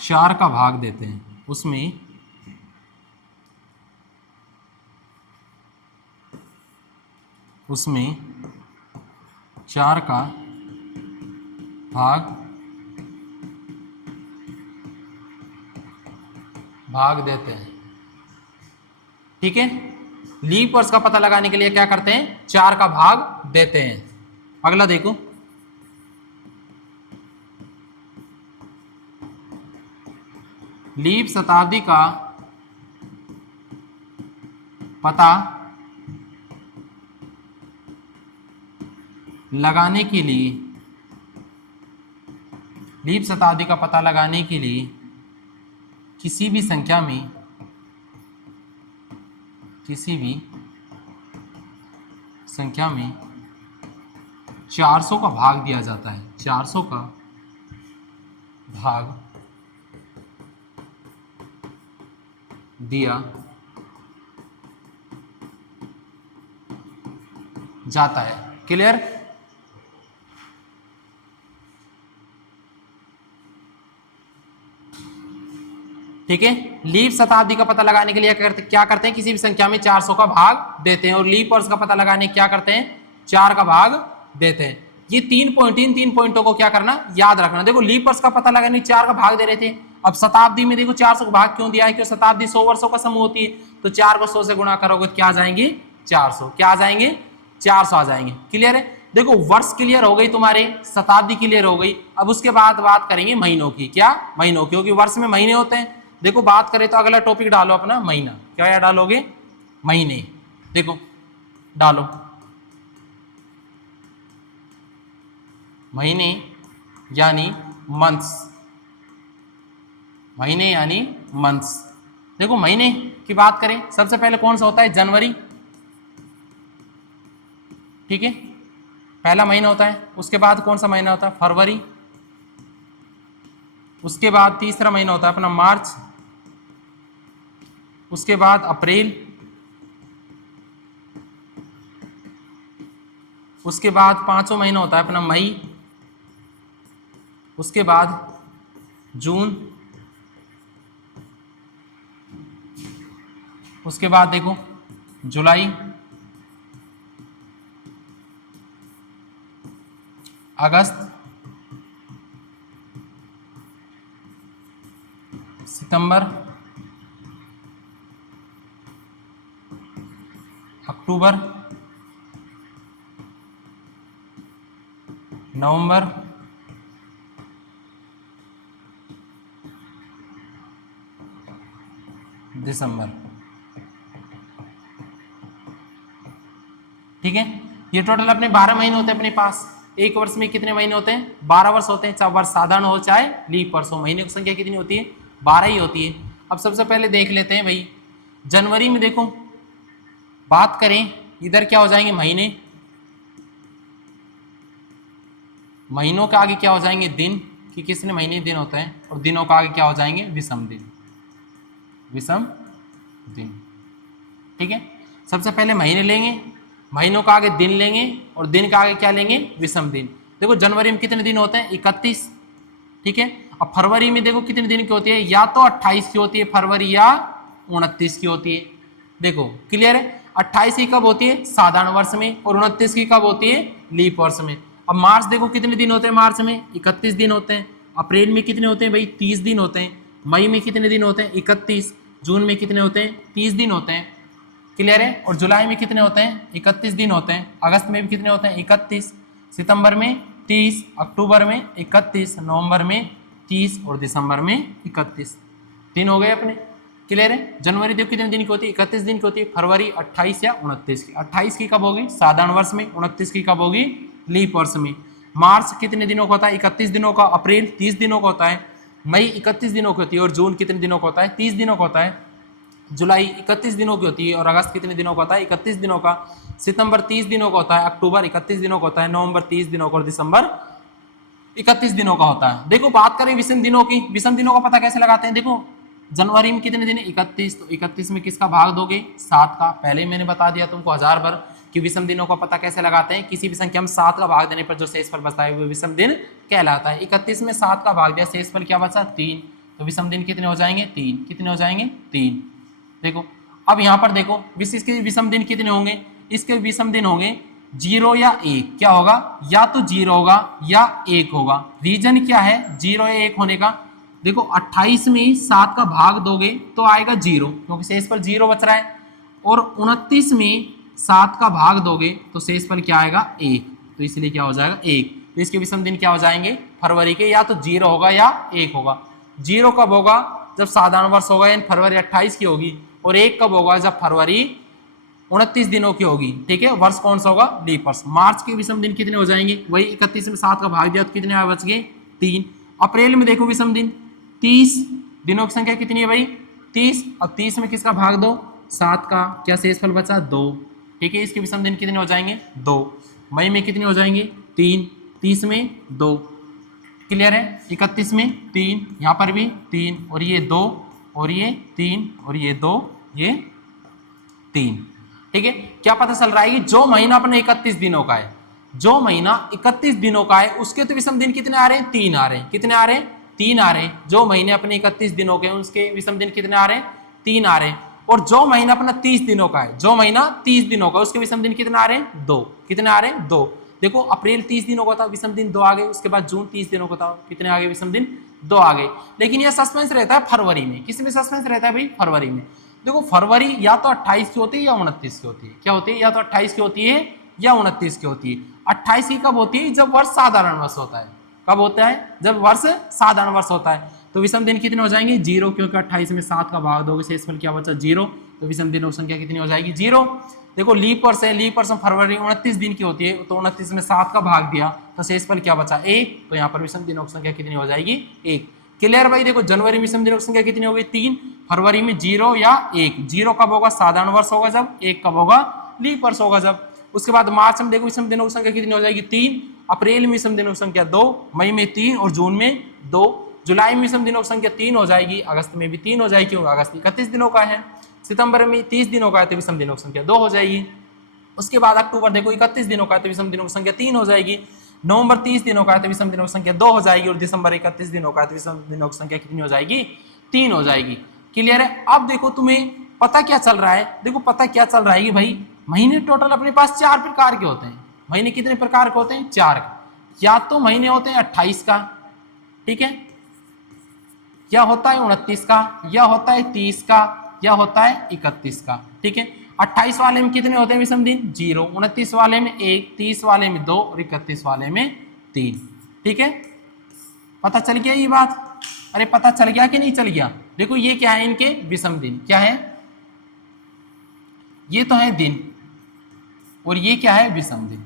4 का भाग देते हैं। उसमें 4 का भाग देते हैं। ठीक है, लीप वर्ष का पता लगाने के लिए क्या करते हैं? 4 का भाग देते हैं। अगला देखो, लीप शताब्दी का पता लगाने के लिए, लीप शताब्दी का पता लगाने के लिए किसी भी संख्या में 400 का भाग दिया जाता है, 400 का भाग दिया जाता है। क्लियर? ठीक है। लीप शताब्दी का पता लगाने के लिए क्या करते हैं, किसी भी संख्या में 400 का भाग देते हैं, और लीप वर्ष का पता लगाने क्या करते हैं, 4 का भाग देते हैं। ये 3 पॉइंट, इन 3 पॉइंटों को क्या करना, याद रखना। देखो लीप वर्ष का पता लगाने 4 का भाग दे रहे थे, अब शताब्दी में देखो 400 का भाग क्यों दिया है, क्योंकि शताब्दी 100 वर्षों का समूह होती है, तो 4 को 100 से गुणा करोगे तो क्या आ जाएंगे, 400। क्या आ जाएंगे, 400 आ जाएंगे। क्लियर है? देखो वर्ष क्लियर हो गई तुम्हारे, शताब्दी क्लियर हो गई। अब उसके बाद बात करेंगे महीनों की। क्या? महीनों की, क्योंकि वर्ष में महीने होते हैं। देखो बात करें तो अगला टॉपिक डालो अपना महीना। क्या डालोगे, महीने। देखो डालो महीने यानी मंथ्स, महीने यानी मंथ्स। देखो महीने की बात करें, सबसे पहले कौन सा होता है, जनवरी। ठीक है, पहला महीना होता है। उसके बाद कौन सा महीना होता है, फरवरी। उसके बाद तीसरा महीना होता है अपना मार्च। उसके बाद अप्रैल। उसके बाद पांचवा महीना होता है अपना मई। उसके बाद जून। उसके बाद देखो जुलाई, अगस्त, सितंबर, अक्टूबर, नवंबर, दिसंबर। ठीक है, ये टोटल अपने 12 महीने होते हैं अपने पास। एक वर्ष में कितने महीने होते हैं, 12 वर्ष होते हैं, चाहे वर्ष साधारण हो चाहे लीप वर्ष हो। महीने की संख्या कितनी होती है, 12 ही होती है। अब सबसे पहले देख लेते हैं भाई, जनवरी में देखो बात करें, इधर क्या हो जाएंगे महीने, महीनों के आगे क्या हो जाएंगे दिन, कि किसने महीने दिन होते हैं, और दिनों का आगे क्या हो जाएंगे, विषम दिन, विषम दिन। ठीक है, सबसे पहले महीने लेंगे, महीनों का आगे दिन लेंगे, और दिन का आगे क्या लेंगे, विषम दिन। देखो जनवरी में कितने दिन होते हैं, 31। ठीक है, अब फरवरी में देखो कितने दिन की होती है, या तो 28 की होती है फरवरी, या 29 की होती है। देखो क्लियर है, 28 की कब होती है, साधारण वर्ष में, और 29 की कब होती है, लीप वर्ष में। अब मार्च देखो कितने दिन होते हैं, मार्च में 31 दिन होते हैं। अप्रैल में कितने होते हैं भाई, 30 दिन होते हैं। मई में कितने दिन होते हैं, 31। जून में कितने होते हैं, 30 दिन होते हैं। क्लियर है, और जुलाई में कितने होते हैं, 31 दिन होते हैं। अगस्त में भी कितने होते हैं, 31। सितंबर में 30, अक्टूबर में 31, नवंबर में 30, और दिसंबर में 31 दिन हो गए अपने। क्लियर है, जनवरी देखो कितने दिन की होती है, 31 दिन की होती है। फरवरी 28 या 29 की। 28 की कब होगी, साधारण वर्ष में। 29 की कब होगी, लीप वर्ष में। मार्च कितने दिनों का होता है, 31 दिनों का। अप्रैल 30 दिनों का होता है। मई 31 दिनों की होती है, और जून कितने दिनों का होता है, 30 दिनों का होता है। जुलाई 31 दिनों की होती है, और अगस्त कितने दिनों का होता है, 31 दिनों का। सितंबर 30 दिनों का होता है। अक्टूबर 31 दिनों का होता है। नवंबर 30 दिनों का, और दिसंबर 31 दिनों का होता है। देखो बात करें विषम दिनों की, विषम दिनों का पता कैसे लगाते हैं। देखो जनवरी में कितने दिन है, 31, तो 31 में किसका भाग दोगे, 7 का। पहले ही मैंने बता दिया तुमको 1000 बार कि विषम दिनों का पता कैसे लगाते हैं। किसी भी संख्या में 7 का भाग देने पर जो शेषफल बचता है वो विषम दिन कहलाता है। 31 में 7 का भाग दिया, शेषफल क्या बचा, 3, तो विषम दिन कितने हो जाएंगे, 3। कितने हो जाएंगे, 3। देखो अब यहाँ पर देखो इसके विषम दिन कितने होंगे, इसके विषम दिन होंगे 0 या 1। क्या होगा, या तो 0 होगा या 1 होगा। रीजन क्या है 0 या 1 होने का, देखो 28 में 7 का भाग दोगे तो आएगा 0, क्योंकि शेषफल 0 बच रहा है। और 29 में 7 का भाग दोगे तो शेषफल क्या आएगा, 1, तो इसलिए क्या हो जाएगा, 1। तो इसके विषम दिन क्या हो जाएंगे फरवरी के, या तो 0 होगा या 1 होगा। 0 कब होगा, जब साधारण वर्ष होगा, यानी फरवरी 28 की होगी। और 1 कब होगा, जब फरवरी 29 दिनों की होगी। ठीक है, वर्ष कौन सा होगा, लीप वर्ष। मार्च के विषम दिन कितने हो जाएंगे, वही 31 में 7 का भाग दिया तो कितने बच गए, 3। अप्रैल में देखो विषम दिन 30 दिनों की संख्या कितनी है भाई, 30। अब 30 में किसका भाग दो, 7 का। क्या शेषफल बचा, 2। ठीक है, इसके विषम दिन कितने हो जाएंगे, 2। मई में कितने हो जाएंगे, 3, 30 में 2, क्लियर है, 31 में 3, यहाँ पर भी 3, और ये 2, और ये 3, और ये 2, ये 3, ठीक है। क्या पता चल रहा है कि जो महीना अपने 31 दिनों का है, जो महीना 31 दिनों का है, उसके तो विषम दिन कितने आ रहे हैं? 3 आ रहे हैं। कितने आ रहे हैं? 3 आ रहे हैं। जो महीने अपने 31 दिनों के हैं, उसके विषम दिन कितने आ रहे हैं? 3 आ रहे हैं। और जो महीना अपना 30 दिनों का है, जो महीना 30 दिनों का, उसके विषम दिन कितने आ रहे हैं? 2। कितने आ रहे हैं? 2। देखो अप्रैल 30 दिनों का था, विषम दिन 2 आ गए। उसके बाद जून 30 दिनों का था, कितने आ गए विषम दिन? 2 आ गए। लेकिन यह सस्पेंस रहता है फरवरी में। किस में सस्पेंस रहता है भाई? फरवरी में। देखो फरवरी या तो 28 की होती है या 29 की होती है। क्या होती है? या तो 28 की होती है या 29 की होती है। 28 की कब होती है? जब वर्ष साधारण वर्ष होता है। कब होता है? जब वर्ष साधारण वर्ष होता है। तो विषम दिन कितने हो जाएंगे? 0, क्योंकि 28 में 7 का भाग दोगे, शेषफल क्या बचा? 0। तो विषम दिनों की संख्या कितनी हो जाएगी? 0। देखो लीप वर्ष है, लीप वर्ष में फरवरी 29 दिन की होती है, तो 29 में 7 का भाग दिया, तो शेषफल क्या बचा? 1। तो यहाँ पर विषम दिनों की संख्या कितनी हो जाएगी? 1। क्लियर भाई? देखो जनवरी में विषम दिनों की संख्या कितनी होगी? 3। फरवरी में 0 या 1। 0 कब होगा? साधारण वर्ष होगा जब। 1 कब होगा? लीप वर्ष होगा जब। उसके बाद मार्च में देखो विषम दिनों की संख्या कितनी हो जाएगी? 3। अप्रैल में विषम दिनों की संख्या 2, मई में 3 और जून में 2। जुलाई में विषम दिनों की संख्या 3 हो जाएगी, अगस्त में भी 3 हो जाएगी, क्योंकि अगस्त 31 दिनों का है। सितंबर में 30 दिनों का है, तो विषम दिनों की संख्या 2 हो जाएगी। उसके बाद अक्टूबर देखो 31 दिनों का है, तो विषम दिनों की संख्या 3 हो जाएगी। नवंबर 30 दिनों का है, तो विषम दिनों की संख्या 2 हो जाएगी। और दिसंबर 31 दिनों का है, तो विषम दिनों की संख्या कितनी हो जाएगी? 3 हो जाएगी। क्लियर है? अब देखो तुम्हें पता क्या चल रहा है? देखो पता क्या चल रहा है कि भाई महीने टोटल अपने पास 4 प्रकार के होते हैं। महीने कितने प्रकार के होते हैं? 4। या तो महीने होते हैं 28 का, ठीक है, या होता है 29 का, या होता है 30 का, या होता है 31 का, ठीक है। 28 वाले में कितने होते हैं विषम दिन? 0। 29 वाले में 1, 30 वाले में 2 और 31 वाले में 3, ठीक है। पता चल गया ये बात? अरे पता चल गया कि नहीं चल गया? देखो ये क्या है? इनके विषम दिन क्या है? ये तो है दिन, और ये क्या है? विषम दिन।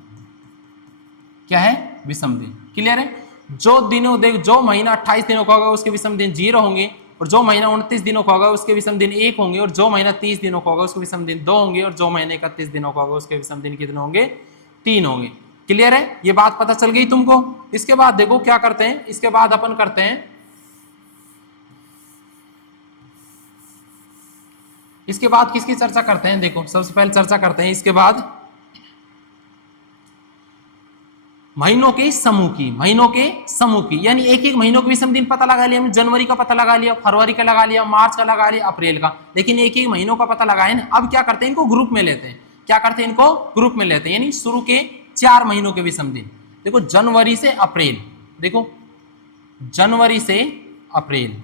क्या है? विषम दिन। क्लियर है? जो दिनों देख, जो महीना 28 दिनों का होगा उसके विषम दिन 0 होंगे, और जो महीना 29 दिनों का होगा उसके विषम दिन 1 होंगे, और जो महीना 30 दिनों का होगा उसके विषम दिन 2 होंगे, और जो महीने 31 दिनों का होगा उसके विषम दिन कितने होंगे? 3 होंगे। क्लियर है? ये बात पता चल गई तुमको? इसके बाद देखो क्या करते हैं, इसके बाद अपन करते हैं, इसके बाद किसकी चर्चा करते हैं? देखो सबसे पहले चर्चा करते हैं इसके बाद महीनों के समूह की। महीनों के समूह की यानी एक एक महीनों के विषम दिन पता लगा लिया हमने। जनवरी का पता लगा लिया, फरवरी का लगा लिया, मार्च का लगा लिया, अप्रैल का, लेकिन एक एक महीनों का पता लगाए ना। अब क्या करते हैं? इनको ग्रुप में लेते हैं। क्या करते हैं? इनको ग्रुप में लेते हैं, यानी शुरू के 4 महीनों के विषम दिन। देखो जनवरी से अप्रैल, देखो जनवरी से अप्रैल,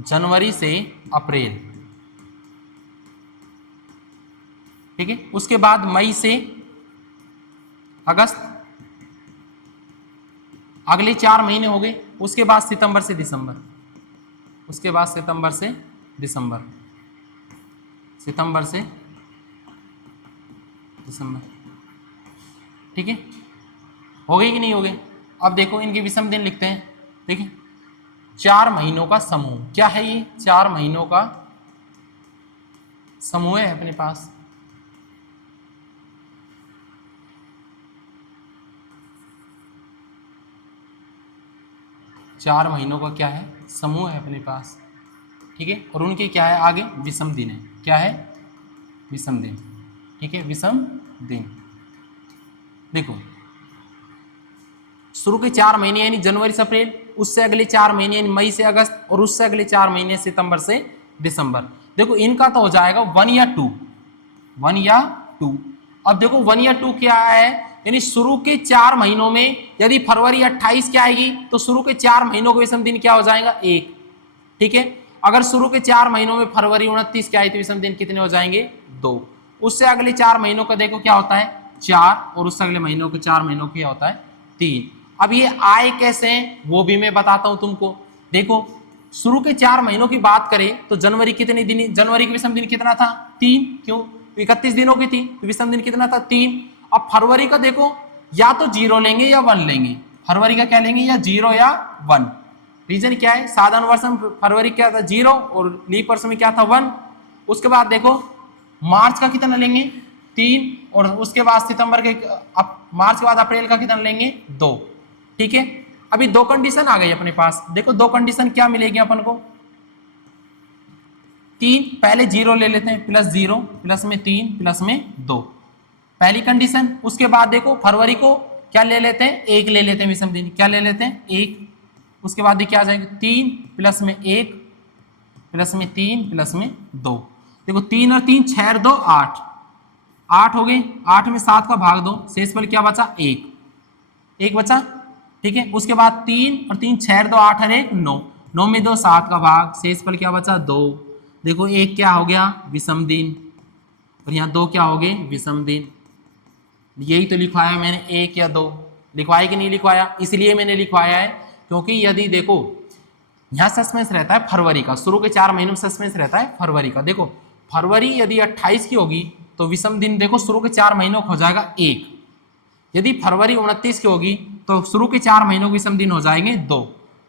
जनवरी से अप्रैल, ठीक है। उसके बाद मई से अगस्त, अगले 4 महीने हो गए। उसके बाद सितंबर से दिसंबर, उसके बाद सितंबर से दिसंबर, सितंबर से दिसंबर, ठीक है। हो गई कि नहीं हो गई? अब देखो इनके विषम दिन लिखते हैं, ठीक है। 4 महीनों का समूह, क्या है ये? 4 महीनों का समूह है अपने पास। चार महीनों का क्या है? समूह है अपने पास, ठीक है। और उनके क्या है? आगे विषम दिन है। क्या है? विषम दिन, ठीक है। विषम दिन देखो शुरू के 4 महीने यानी जनवरी से अप्रैल, उससे अगले 4 महीने यानी मई से अगस्त, और उससे अगले 4 महीने सितंबर से दिसंबर। देखो इनका तो हो जाएगा 1 या 2, 1 या 2। अब देखो 1 या 2 क्या है? यानी शुरू के 4 महीनों में यदि फरवरी 28 क्या आएगी, तो शुरू के 4 महीनों के विषम दिन क्या हो जाएगा? 1, ठीक है। अगर शुरू के 4 महीनों में फरवरी 29 क्या आई, तो विषम दिन कितने हो जाएंगे? 2। उससे अगले 4 महीनों का देखो क्या होता है? 4, और उससे अगले महीनों के 4 महीनों क्या होता है? 3। अब ये आए कैसे हैं वो भी मैं बताता हूं तुमको। देखो शुरू के 4 महीनों की बात करें तो जनवरी कितने दिन? जनवरी के विषम दिन कितना था? 3, क्यों? 31 दिनों की थी, तो विषम दिन कितना था? 3। अब फरवरी का देखो या तो 0 लेंगे या 1 लेंगे। फरवरी का क्या लेंगे? या 0 या 1। रीजन क्या है? साधारण वर्ष में फरवरी क्या था? 0, और लीप वर्ष में क्या था? 1। उसके बाद देखो मार्च का कितना लेंगे 3, और उसके बाद सितंबर के मार्च के बाद अप्रैल का कितना लेंगे 2। ठीक है, अभी दो कंडीशन आ गई अपने पास। देखो दो कंडीशन क्या मिलेगी अपन को, 3 पहले 0 ले लेते हैं, +0 प्लस में 3 प्लस में 2, पहली कंडीशन। उसके बाद देखो फरवरी को क्या ले लेते हैं, 1 ले लेते हैं विषम दिन, क्या ले लेते हैं 1। उसके बाद क्या आ जाएगा 3 प्लस में 1 प्लस में 3 प्लस में 2। देखो 3 और 3 6 और 2 8, 8 हो गए, 8 में 7 का भाग दो, शेष पर क्या बचा 1, 1 बचा। ठीक है, उसके बाद 3 और 3 6 और 2 8 और 1 9, 9 में 2 7 का भाग, शेष पर क्या बचा 2। देखो 1 क्या हो गया विषम दिन, और यहाँ 2 क्या हो गए विषम दिन। यही तो लिखवाया मैंने, 1 या 2 लिखवाया कि नहीं लिखवाया, इसलिए मैंने लिखवाया है क्योंकि यदि देखो यहाँ सस्पेंस रहता है फरवरी का, शुरू के 4 महीनों में सस्पेंस रहता है फरवरी का। देखो फरवरी यदि 28 की होगी तो विषम दिन देखो शुरू के 4 महीनों का हो जाएगा 1, यदि फरवरी 29 की होगी तो शुरू के 4 महीनों के विषम दिन हो जाएंगे 2।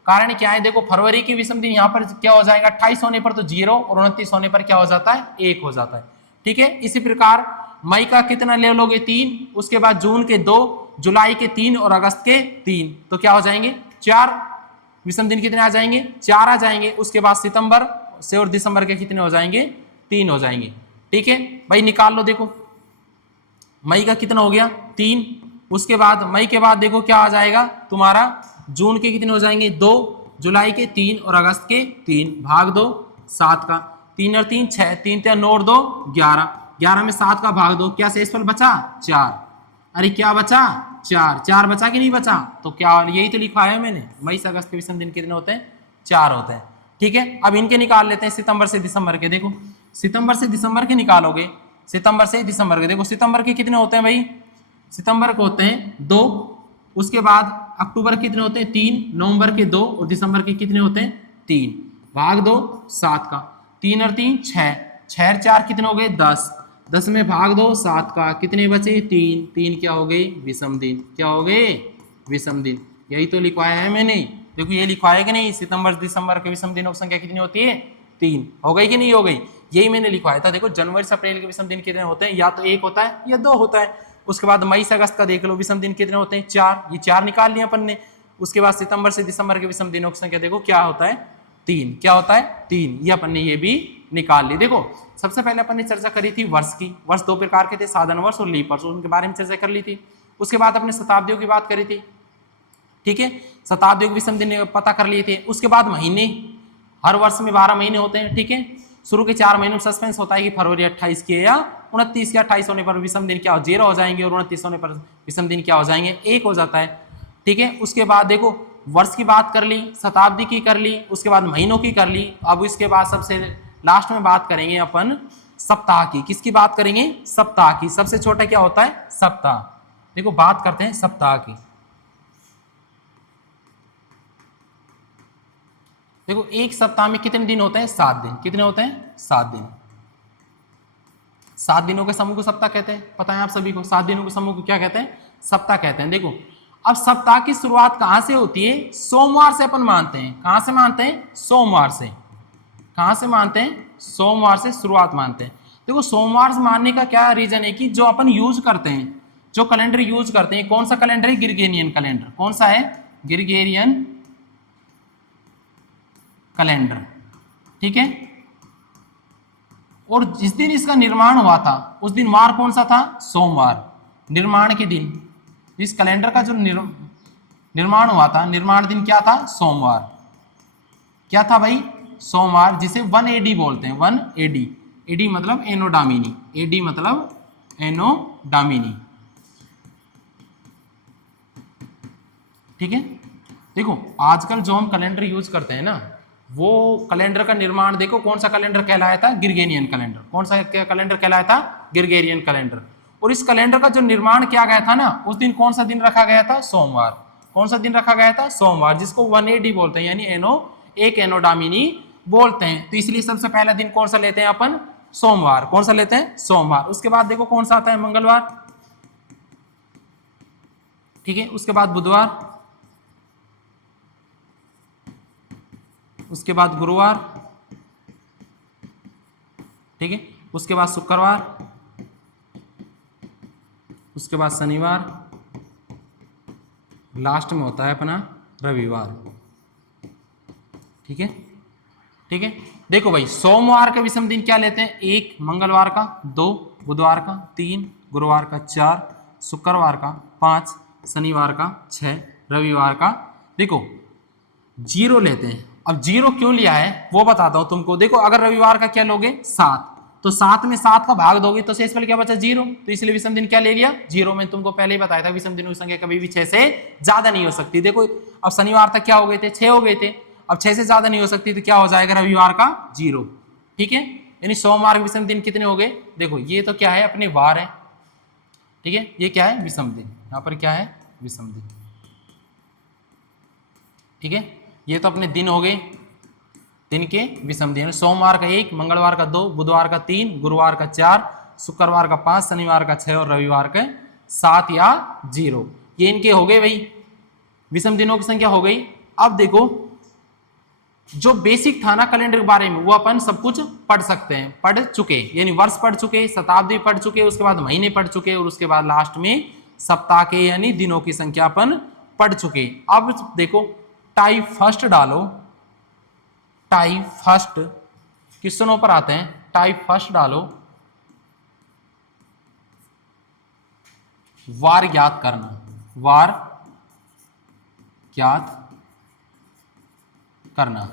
कारण क्या है, देखो फरवरी की विषम दिन यहाँ पर क्या हो जाएगा, 28 होने पर तो 0 और 29 होने पर क्या हो जाता है 1 हो जाता है। ठीक है, इसी प्रकार मई का कितना ले लोगे 3, उसके बाद जून के 2, जुलाई के 3 और अगस्त के 3, तो क्या हो जाएंगे 4 विषम दिन, कितने आ जाएंगे 4 आ जाएंगे। उसके बाद सितंबर से और दिसंबर के कितने हो जाएंगे 3 हो जाएंगे। ठीक है भाई, निकाल लो। देखो मई का कितना हो गया 3, उसके बाद मई के बाद देखो क्या आ जाएगा तुम्हारा, जून के कितने हो जाएंगे 2, जुलाई के 3 और अगस्त के 3, भाग दो 7 का, 3 और 3 6, 3 3 9 और 2 11, 11 में 7 का भाग दो, क्या शेषफल बचा 4। अरे क्या बचा 4, 4 बचा कि नहीं बचा, तो क्या यही तो लिखा है मैंने, मई से अगस्त के विषम दिन कितने होते हैं 4 होते हैं। ठीक है, अब इनके निकाल लेते हैं सितंबर से दिसंबर के। देखो सितंबर से दिसंबर के निकालोगे, सितंबर से दिसंबर के, देखो सितंबर के कितने होते हैं भाई, सितंबर के होते हैं 2, उसके बाद अक्टूबर के कितने होते हैं 3, नवंबर के 2 और दिसंबर के कितने होते हैं 3, भाग दो 7 का, 3 और 3 6, 6 और 4 कितने हो गए 10, 10 में भाग दो 7 का, कितने बचे 3, 3 क्या हो गए विषम दिन, क्या हो गए विषम दिन। यही तो लिखवाया है मैंने, देखो ये लिखवाया कि नहीं, सितंबर दिसंबर के विषम दिनों की संख्या कितनी होती है 3, हो गई कि नहीं हो गई, यही मैंने लिखवाया था। देखो जनवरी से अप्रैल के विषम दिन कितने होते हैं, या तो 1 होता है या 2 होता है। उसके बाद मई से अगस्त का देख लो विषम दिन कितने होते हैं 4, ये 4 निकाल लिया अपन ने। उसके बाद सितंबर से दिसंबर के विषम दिनों की संख्या देखो क्या होता है 3, क्या होता है 3, ये अपन ने ये भी निकाल ली। देखो सबसे पहले अपन ने चर्चा करी थी वर्ष की, वर्ष 2 प्रकार के थे, साधारण वर्ष और लीप वर्ष, उनके बारे में चर्चा कर ली थी। उसके बाद अपने शताब्दियों की बात करी थी। ठीक है, शताब्दियों के विषम दिन पता कर लिए थे। उसके बाद महीने, हर वर्ष में 12 महीने होते हैं। ठीक है, शुरू के 4 महीनों में सस्पेंस होता है कि फरवरी 28 के या 29 या 28 होने पर विषम दिन क्या हो 0 हो जाएंगे, और 29 होने पर विषम दिन क्या हो जाएंगे 1 हो जाता है। ठीक है, उसके बाद देखो वर्ष की बात कर ली, शताब्दी की कर ली, उसके बाद महीनों की कर ली। अब इसके बाद सबसे लास्ट में बात करेंगे अपन सप्ताह की। किसकी बात करेंगे, सप्ताह की। सबसे छोटा क्या होता है सप्ताह। देखो बात करते हैं सप्ताह की। देखो एक सप्ताह में कितने दिन होते हैं 7 दिन, कितने होते हैं 7 दिन। 7 दिनों के समूह को सप्ताह कहते हैं, पता है आप सभी को, 7 दिनों के समूह को क्या कहते हैं सप्ताह कहते हैं। देखो अब सप्ताह की शुरुआत कहां से होती है, सोमवार से अपन मानते हैं। कहां से मानते हैं, सोमवार से। कहां से मानते हैं, सोमवार से शुरुआत मानते हैं। देखो सोमवार से मानने का क्या रीजन है कि जो अपन यूज करते हैं, जो कैलेंडर यूज करते हैं, कौन सा कैलेंडर है, ग्रिगोरियन कैलेंडर। कौन सा है, ग्रिगोरियन कैलेंडर। ठीक है, और जिस दिन इसका निर्माण हुआ था उस दिन वार कौन सा था, सोमवार। निर्माण के दिन, इस कैलेंडर का जो निर्माण हुआ था, निर्माण दिन क्या था, सोमवार। क्या था भाई, सोमवार, जिसे 1 AD बोलते हैं। 1 AD, AD मतलब एनो डामिनी, AD मतलब एनो डामिनी। ठीक है, देखो आजकल जो हम कैलेंडर यूज करते हैं ना, वो कैलेंडर का निर्माण देखो कौन सा कैलेंडर कहलाया था, ग्रिगोरियन कैलेंडर। कौन सा कैलेंडर कहलाया था, ग्रिगोरियन कैलेंडर। और इस कैलेंडर का जो निर्माण किया गया था ना, उस दिन कौन सा दिन रखा गया था, सोमवार। कौन सा दिन रखा गया था, सोमवार, जिसको 1 AD बोलते हैं, यानी एक एनो डामिनी बोलते हैं। तो इसलिए सबसे पहला दिन कौन सा लेते हैं अपन, सोमवार। कौन सा लेते हैं, सोमवार। उसके बाद देखो कौन सा आता है, मंगलवार। ठीक है, उसके बाद बुधवार, उसके बाद गुरुवार। ठीक है, उसके बाद शुक्रवार, उसके बाद शनिवार, लास्ट में होता है अपना रविवार। ठीक है, ठीक है। देखो भाई, सोमवार का विषम दिन क्या लेते हैं? 1, मंगलवार का 2, बुधवार का 3, गुरुवार का 4, शुक्रवार का 5, शनिवार का 6, रविवार का देखो 0 लेते हैं। अब 0 क्यों लिया है वो बताता हूं तुमको। देखो अगर रविवार का क्या लोगे 7, तो 7 में 7 का भाग दोगे तो शेषफल क्या बचा? 0। तो इसलिए विषम दिन क्या ले लिया? 0। मैंने तुमको पहले ही बताया था विषम दिनों की संख्या कभी भी 6 से ज्यादा नहीं हो सकती। देखो अब शनिवार तक क्या हो गए थे? 6 हो गए थे। अब 6 से ज्यादा नहीं हो सकती तो क्या हो जाएगा? रविवार का 0। ठीक है, यानी सोमवार के विषम दिन कितने हो गए? देखो ये तो क्या है? अपने वार है। ठीक है, ये क्या है? विषम दिन। यहां पर क्या है? विषम दिन। ठीक है, ये तो अपने दिन हो गए, दिन के विषम दिन। सोमवार का 1, मंगलवार का 2, बुधवार का 3, गुरुवार का 4, शुक्रवार का 5, शनिवार का 6 और रविवार का 7 या 0। ये इनके हो गए भाई, विषम दिनों की संख्या हो गई। अब देखो जो बेसिक था ना कैलेंडर के बारे में वो अपन सब कुछ पढ़ सकते हैं, पढ़ चुके, यानी वर्ष पढ़ चुके, शताब्दी पढ़ चुके, उसके बाद महीने पढ़ चुके और उसके बाद लास्ट में सप्ताह के यानी दिनों की संख्या अपन पढ़ चुके। अब देखो टाइप फर्स्ट डालो, टाइप फर्स्ट क्वेश्चनों पर आते हैं। टाइप फर्स्ट डालो, वार ज्ञात करना, वार ज्ञात करना।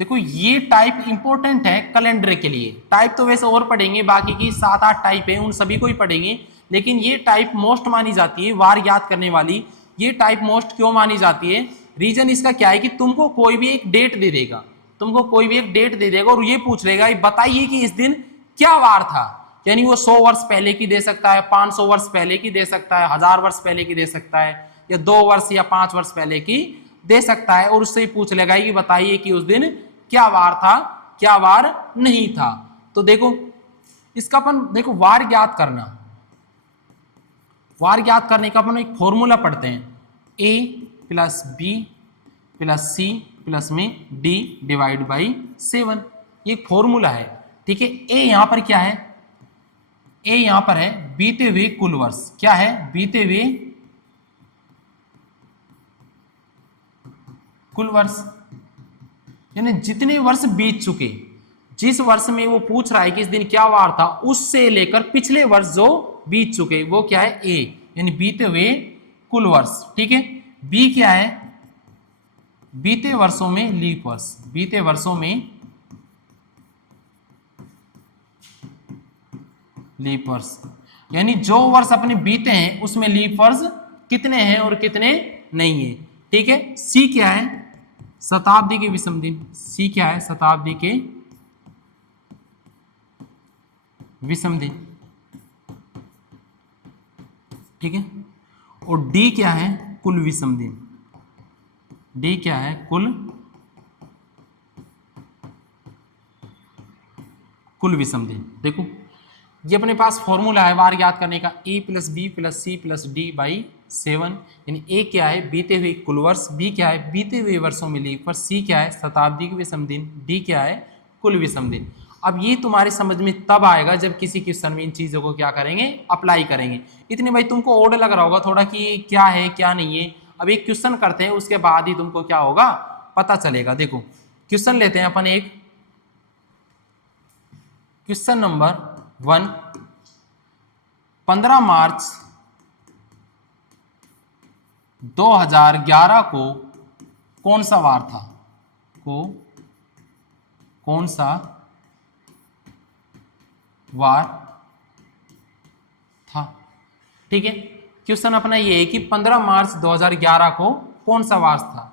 देखो ये टाइप इंपॉर्टेंट है कैलेंडर के लिए। टाइप तो वैसे और पढ़ेंगे, बाकी की 7-8 टाइप है उन सभी को ही पढ़ेंगे, लेकिन ये टाइप मोस्ट मानी जाती है, वार ज्ञात करने वाली। ये टाइप मोस्ट क्यों मानी जाती है? रीजन इसका क्या है कि तुमको कोई भी एक डेट दे देगा, तुमको कोई भी एक डेट दे देगा और ये पूछ लेगा बताइए कि इस दिन क्या वार था। यानी वो 100 वर्ष पहले की दे सकता है, 500 वर्ष पहले की दे सकता है, 1000 वर्ष पहले की दे सकता है, या 2 वर्ष या 5 वर्ष पहले की दे सकता है। और उससे ही पूछ लेगा कि बताइए कि उस दिन क्या वार था, क्या वार नहीं था। तो देखो इसका अपन देखो वार ज्ञात करना, वार ज्ञात करने का अपन एक फॉर्मूला पढ़ते हैं, a + b + c प्लस में d डिवाइड बाई 7। ये एक फॉर्मूला है। ठीक है, a यहां पर क्या है? a यहां पर है बीते हुए कुल वर्ष। क्या है? बीते हुए कुल वर्ष, यानी जितने वर्ष बीत चुके, जिस वर्ष में वो पूछ रहा है कि इस दिन क्या वार था, उससे लेकर पिछले वर्ष जो बीत चुके वो क्या है? ए, यानी बीते हुए कुल वर्ष। ठीक है, बी क्या है? बीते वर्षों में लीप वर्ष, बीते वर्षों में लीप वर्ष, यानी जो वर्ष अपने बीते हैं उसमें लीप वर्ष कितने हैं और कितने नहीं है। ठीक है, सी क्या है? शताब्दी के विषम दिन। सी क्या है? शताब्दी के विषम दिन। ठीक है, और डी क्या है? कुल विषम दिन। डी क्या है? कुल विषम दिन। देखो ये अपने पास फॉर्मूला है वार ज्ञात करने का, a + b + c + d by 7। यानी a क्या है? बीते हुए कुल वर्ष, b क्या है? बीते हुए वर्षों में लीप वर्ष, c क्या है? शताब्दी के विषम दिन, d क्या है? कुल विषम दिन। अब ये तुम्हारे समझ में तब आएगा जब किसी क्वेश्चन में इन चीजों को क्या करेंगे? अप्लाई करेंगे। इतने भाई तुमको ओड लग रहा होगा थोड़ा कि क्या है क्या नहीं है। अब एक क्वेश्चन करते हैं, उसके बाद ही तुमको क्या होगा पता चलेगा। देखो क्वेश्चन लेते हैं अपन एक, क्वेश्चन नंबर 1, 15 मार्च 2011 को कौन सा वार था? कौन सा वार था? ठीक है, क्वेश्चन अपना ये है कि 15 मार्च 2011 को कौन सा वार था।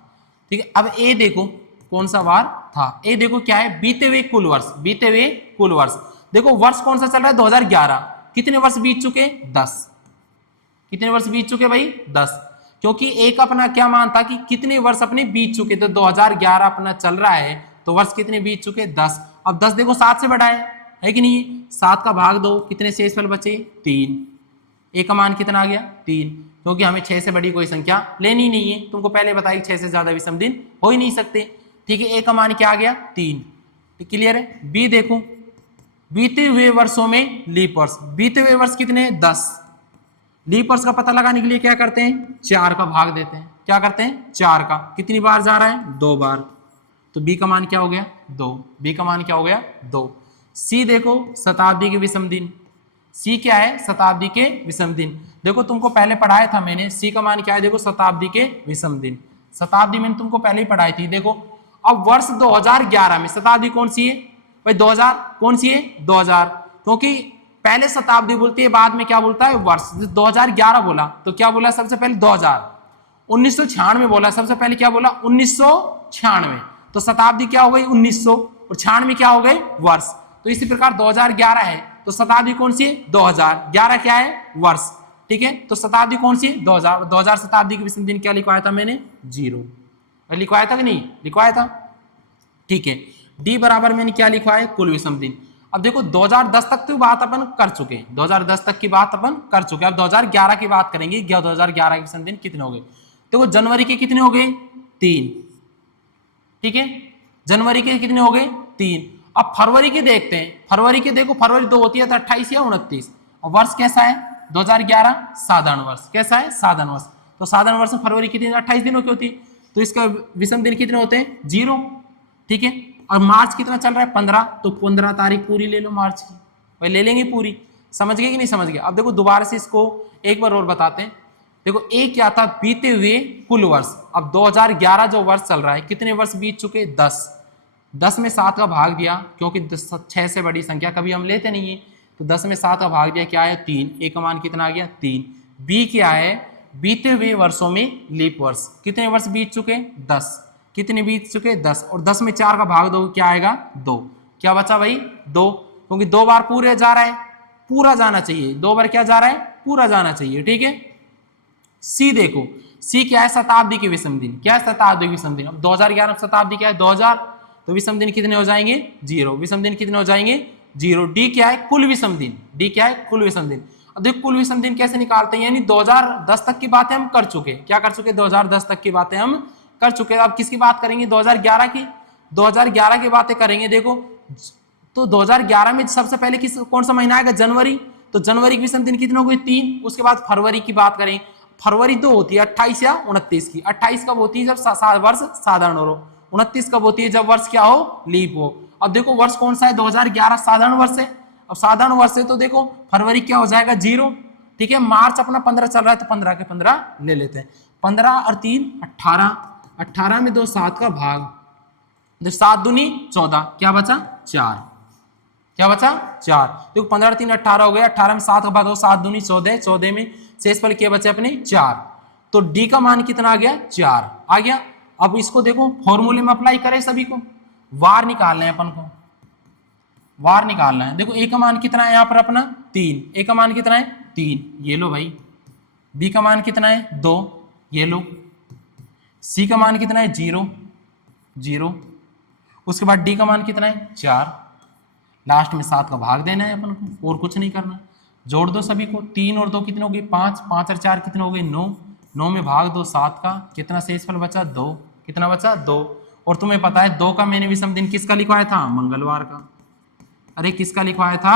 ठीक है, अब ए देखो कौन सा वार था। ए देखो क्या है? बीते हुए कुल वर्ष, बीते हुए कुल वर्ष। देखो वर्ष कौन सा चल रहा है? 2011। कितने वर्ष बीत चुके? 10। कितने वर्ष बीत चुके भाई? 10। क्योंकि एक अपना क्या मान था कि कितने वर्ष अपने बीत चुके, तो 2011 अपना चल रहा है तो वर्ष कितने बीत चुके? 10। अब 10 देखो 7 से बड़ा है कि नहीं? 7 का भाग दो, कितने शेषफल बचे? 3। ए का मान कितना आ गया? 3, क्योंकि हमें 6 से बड़ी कोई संख्या लेनी नहीं है। तुमको पहले बताई 6 से ज्यादा विषम दिन हो ही नहीं सकते। ठीक है, ए का मान क्या आ गया? 3। क्लियर है? बी देखो, बीते हुए वर्षों में लीप वर्ष, बीते हुए वर्ष कितने 10, लीप वर्ष का पता लगाने के लिए क्या करते हैं 4 का भाग देते हैं, क्या करते हैं 4 का, कितनी बार जा रहा है 2 बार, तो बी का मान क्या हो गया 2, बी का मान क्या हो गया 2। सी देखो शताब्दी के विषम दिन, सी क्या है शताब्दी के विषम दिन, देखो तुमको पहले पढ़ाया था मैंने, सी का मान क्या है देखो शताब्दी के विषम दिन, शताब्दी मैंने तुमको पहले ही पढ़ाई थी। देखो अब वर्ष 2011 में शताब्दी कौन सी है भाई 2000, कौन सी है 2000, क्योंकि पहले शताब्दी बोलती है बाद में क्या बोलता है वर्ष, 2011 बोला तो क्या बोला सबसे पहले 2000, 1996 बोला सबसे पहले क्या बोला 1996, तो शताब्दी क्या हो गई 1900 और 96 क्या हो गए वर्ष, तो इसी प्रकार 2011 है तो शताब्दी कौन सी है 2011 क्या है वर्ष, ठीक है, तो शताब्दी कौन सी है 2000, 2000 शताब्दी के विषम दिन क्या लिखवाया था मैंने 0, लिखवाया था कि नहीं लिखवाया था, ठीक है। डी बराबर मैंने क्या लिखवाया कुल विषम दिन। अब देखो 2010 तक तो बात अपन कर चुके, 2010 तक की बात अपन कर चुके, अब 2011 की बात करेंगे, 2011 के विषम दिन कितने हो गए, देखो जनवरी के कितने हो गए 3, ठीक है, जनवरी के कितने हो गए 3। अब फरवरी के देखते हैं, फरवरी के देखो फरवरी 2 होती है तो 28 या 29, और वर्ष कैसा है 2011 साधारण वर्ष, कैसा है साधारण वर्ष, तो साधारण वर्ष में फरवरी कितनी 28 दिनों की होती है, तो इसका विषम दिन कितने होते हैं 0, ठीक है। और मार्च कितना चल रहा है 15, तो 15 तारीख पूरी ले लो मार्च की, भाई ले लेंगे पूरी, समझ गए कि नहीं समझ गए। अब देखो दोबारा से इसको एक बार और बताते हैं, देखो एक क्या था बीते हुए कुल वर्ष, अब 2011 जो वर्ष चल रहा है कितने वर्ष बीत चुके 10, 10 में 7 का भाग दिया, क्योंकि 6 से बड़ी संख्या कभी हम लेते नहीं है, तो 10 में 7 का भाग दिया क्या है 3, ए का मान कितना आ गया 3। बी क्या है बीते हुए वर्षों में लीप वर्ष, कितने वर्ष बीत चुके 10, कितने बीत चुके 10, और 10 में 4 का भाग दो क्या आएगा 2, क्या बचा भाई 2, क्योंकि 2 बार पूरे जा रहा है, पूरा जाना चाहिए, 2 बार क्या जा रहा है पूरा जाना चाहिए, ठीक है। सी देखो, सी क्या है शताब्दी के विषम दिन, क्या है शताब्दी के विषम दिन, अब 2011 शताब्दी क्या है 2000, तो विषम दिन कितने हो जाएंगे 0, विषम दिन कितने हो जाएंगे 0। डी क्या है कुल विषम दिन, डी क्या है कुल विषम दिन। अब देखो कुल विषम दिन कैसे निकालते हैं, यानी 2010 तक की बातें हम कर चुके, क्या कर चुके 2010 तक की बातें हम कर चुके, अब किसकी बात करेंगे 2011 की, 2011 की बातें करेंगे। देखो तो 2011 में सबसे पहले किस कौन सा महीना आएगा जनवरी, तो जनवरी के विषम दिन कितने हो गए 3, उसके बाद फरवरी की बात करें, फरवरी तो होती है 28 या 29 की, 28 कब होती है जब वर्ष साधारण हो, 29 कब होती है जब वर्ष क्या हो लीप हो। अब देखो वर्ष कौन सा है 2011 साधारण वर्ष है, अब साधारण वर्ष है तो देखो फरवरी क्या हो जाएगा 0, ठीक है। मार्च अपना 15 चल रहा है तो 15 के 15 ले लेते हैं, 15 और 3 18, 18 में 2 7 का भाग, 7 दूनी 14, क्या बचा 4, क्या बचा 4, देखो 15 3 18 हो गया, 18 में 7 का भाग 7 दूनी 14, 14 में शेष फल क्या बचे अपने 4, तो डी का मान कितना आ गया 4 आ गया। अब इसको देखो फॉर्मूले में अप्लाई करें सभी को, वार निकालना है अपन को, वार निकालना है। देखो ए का मान कितना है यहाँ पर अपना 3, ए का मान कितना है 3, ये लो भाई, बी का मान कितना है 2, ये लो, सी का मान कितना है 0 0, उसके बाद डी का मान कितना है 4, लास्ट में 7 का भाग देना है अपन को, और कुछ नहीं करना। जोड़ दो सभी को, 3 और 2 कितने हो गए 5, 5 और 4 कितने हो गए 9, 9 में भाग दो 7 का, कितना शेषफल बचा 2, कितना बचा 2। और तुम्हें पता है 2 का मैंने विषम दिन किसका लिखवाया था मंगलवार का, अरे किसका लिखवाया था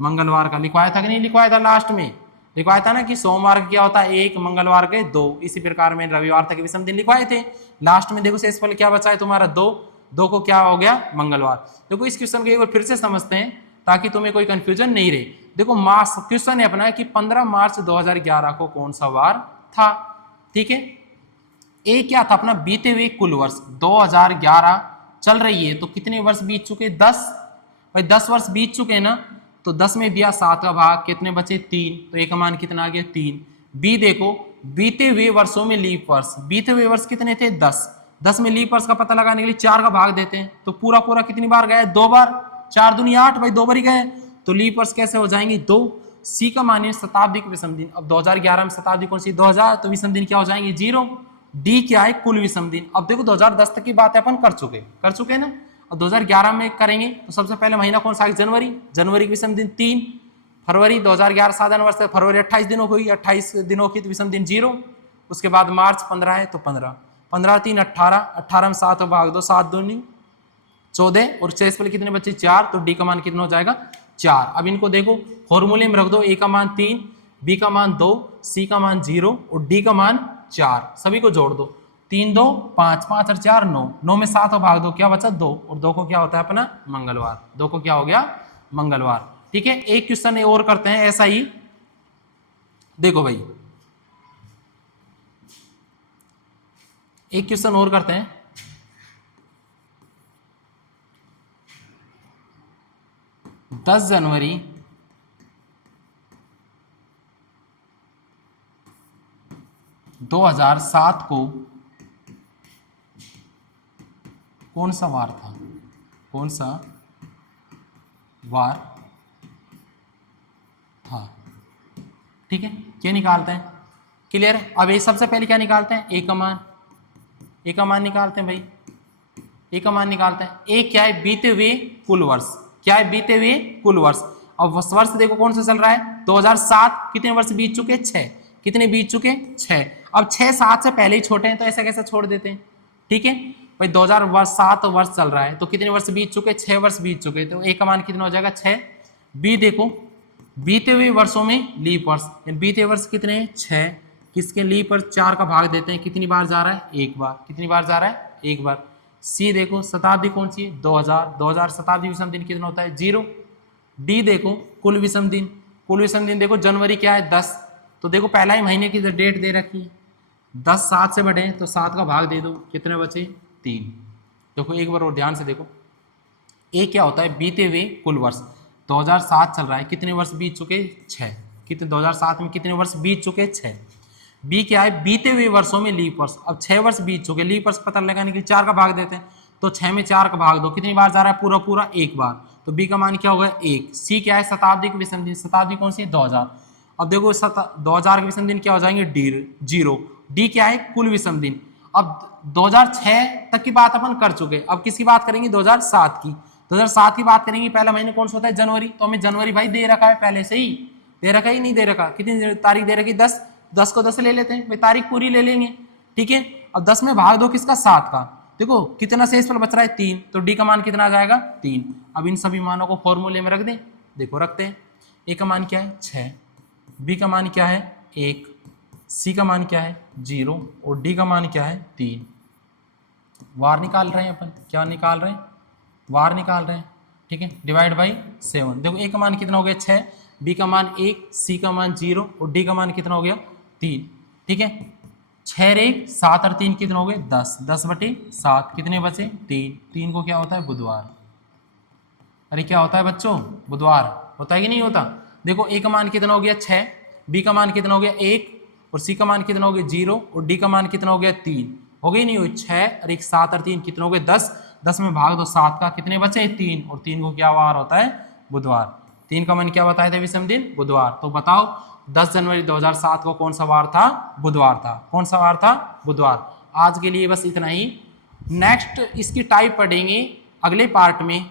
मंगलवार का, लिखवाया था कि नहीं लिखवाया था, लास्ट में लिखवाया था ना कि सोमवार का क्या होता है 1, मंगलवार के 2, इसी प्रकार मैंने रविवार तक विषम दिन लिखवाए थे। लास्ट में देखो शेषफल क्या बचा है तुम्हारा 2, 2 को क्या हो गया मंगलवार। देखो इस क्वेश्चन को एक बार फिर से समझते हैं ताकि तुम्हें कोई कंफ्यूजन नहीं रहे। देखो मार्च क्वेश्चन है अपना कि 15 मार्च 2011 को कौन सा वार था, ठीक है। ए क्या था अपना बीते हुए कुल वर्ष, 2011 चल रही है तो कितने वर्ष बीत चुके 10, भाई 10 वर्ष बीत चुके हैं ना, तो 10 में दिया 7 का भाग, कितने बचे 3, तो ए का मान कितना आ गया 3। बी देखो बीते हुए वर्षों में लीप वर्ष, बीते हुए वर्ष कितने थे 10, 10 में लीप वर्ष का पता लगाने के लिए 4 का भाग देते हैं, तो पूरा पूरा कितनी बार गया 2 बार, 4 दूनी 8, भाई 2 बार ही गए, तो लीप वर्ष कैसे हो जाएंगे 2। सी का मान है शताब्दी के विषम दिन, अब 2011 में शताब्दी कौन सी 2000, तो विषम दिन क्या हो जाएंगे 0। डी क्या है कुल विषम दिन, अब देखो 2010 तक की बात अपन कर चुके ना, अब 2011 में करेंगे तो सबसे पहले महीना कौन सा है जनवरी, जनवरी के विषम दिन 3, फरवरी 2011 साधारण वर्ष है, फरवरी 28 दिनों को, 28 दिनों की तो विषम दिन 0, उसके बाद मार्च 15 है तो 15, 15 3 18, 18 में 7 भाग दो 7 दूनी 14 और शेषफल कितने बचे 4, तो डी का मान कितना हो जाएगा 4। अब इनको देखो फॉर्मूले में रख दो, ए का मान 3, बी का मान 2, सी का मान 0 और डी का मान 4, सभी को जोड़ दो। 3 2 5, 5 और 4 9, 9 में 7 भाग दो, क्या बचा 2, और 2 को क्या होता है अपना मंगलवार, 2 को क्या हो गया मंगलवार। ठीक है, एक क्वेश्चन और करते हैं ऐसा ही, देखो भाई एक क्वेश्चन और करते हैं। दस जनवरी 2007 को कौन सा वार था, कौन सा वार था। ठीक है, क्या निकालते हैं, क्लियर है। अब ये सबसे पहले क्या निकालते हैं, ए का मान, ए का मान निकालते हैं भाई, ए का मान निकालते हैं। ए क्या है, बीते हुए कुल वर्ष, क्या है बीते हुए कुल वर्ष। अब वर्ष देखो कौन सा चल रहा है 2007, कितने वर्ष बीत चुके 6, कितने बीत चुके 6। अब 6 7 से पहले ही छोटे हैं तो ऐसा कैसे छोड़ देते हैं। ठीक है भाई 2007 वर्ष चल रहा है तो कितने वर्ष बीत चुके 6 वर्ष बीत चुके, तो ए का मान कितना हो जाएगा 6। बी देखो बीते हुए वर्षों में लीप वर्ष, बीते वर्ष कितने हैं 6, किसके लीप पर 4 का भाग देते हैं, कितनी बार जा रहा है एक बार, कितनी बार जा रहा है एक बार। सी देखो शताब्दी कौन सी है 2000, 2000 शताब्दी विषम दिन कितना होता है 0। डी देखो कुल विषम दिन, कुल विषम दिन देखो जनवरी क्या है 10, तो देखो पहला ही महीने की डेट दे रखी है, 10 7 से बढ़े तो 7 का भाग दे दो, कितने बचे 3। देखो एक बार और ध्यान से देखो, ए क्या होता है बीते हुए कुल वर्ष, 2007 चल रहा है, कितने वर्ष बीत चुके 6, कितने 2007 में कितने वर्ष बीत चुके 6। बी क्या है बीते हुए वर्षों में लीप वर्ष, अब 6 वर्ष बीत चुके, लीप वर्ष पता लगाने के लिए 4 का भाग देते हैं, तो 6 में 4 का भाग दो, कितनी बार जा रहा है पूरा पूरा एक बार, तो बी का मान क्या होगा 1। सी क्या है शताब्दी के विषम दिन, शताब्दी कौन सी है 2000, अब देखो 2000 के विषम दिन क्या हो जाएंगे 0। डी क्या है कुल विषम दिन, अब 2006 तक की बात अपन कर चुके, अब किसकी बात करेंगे 2007 की, 2007 की बात करेंगे। पहला महीने कौन सा होता है जनवरी, तो हमें जनवरी भाई दे रखा है पहले से ही, दे रखा ही नहीं दे रखा, कितनी तारीख दे रखी 10, 10 को 10 ले लेते हैं भाई, तारीख पूरी ले लेंगे। ठीक है, अब 10 में भाग दो किसका 7 का, देखो कितना शेषफल बच रहा है 3, तो डी का मान कितना आ जाएगा 3। अब इन सभी मानों को फॉर्मूले में रख दें, देखो रखते हैं। ए का मान क्या है 6, बी का मान क्या है 1, सी का मान क्या है 0 और डी का मान क्या है 3। वार निकाल रहे हैं अपन, क्या निकाल रहे हैं वार निकाल रहे हैं। ठीक है, डिवाइड बाई 7, देखो ए का मान कितना हो गया 6, बी का मान 1, सी का मान 0 और डी का मान कितना हो गया 3। ठीक है, 6 1 7 और 3 कितने हो गए 10, 10/7 कितने बचे 3, 3 को क्या होता है बुधवार, अरे क्या होता है बच्चों बुधवार होता है कि नहीं होता। देखो ए का मान कितना हो गया 6, बी का मान कितना हो गया 1 और सी का मान कितना हो गया 0 और डी का मान कितना हो गया 3, हो गई नहीं हुई 6 और 1 7 और 3 कितने हो गए 10, 10 में भाग दो 7 का, कितने बचे 3 और 3 को क्या वार होता है बुधवार। 3 का मान क्या बताए थे विषम दिन बुधवार, तो बताओ 10 जनवरी 2007 को कौन सा वार था बुधवार था, कौन सा वार था बुधवार। आज के लिए बस इतना ही, नेक्स्ट इसकी टाइप पढ़ेंगे अगले पार्ट में।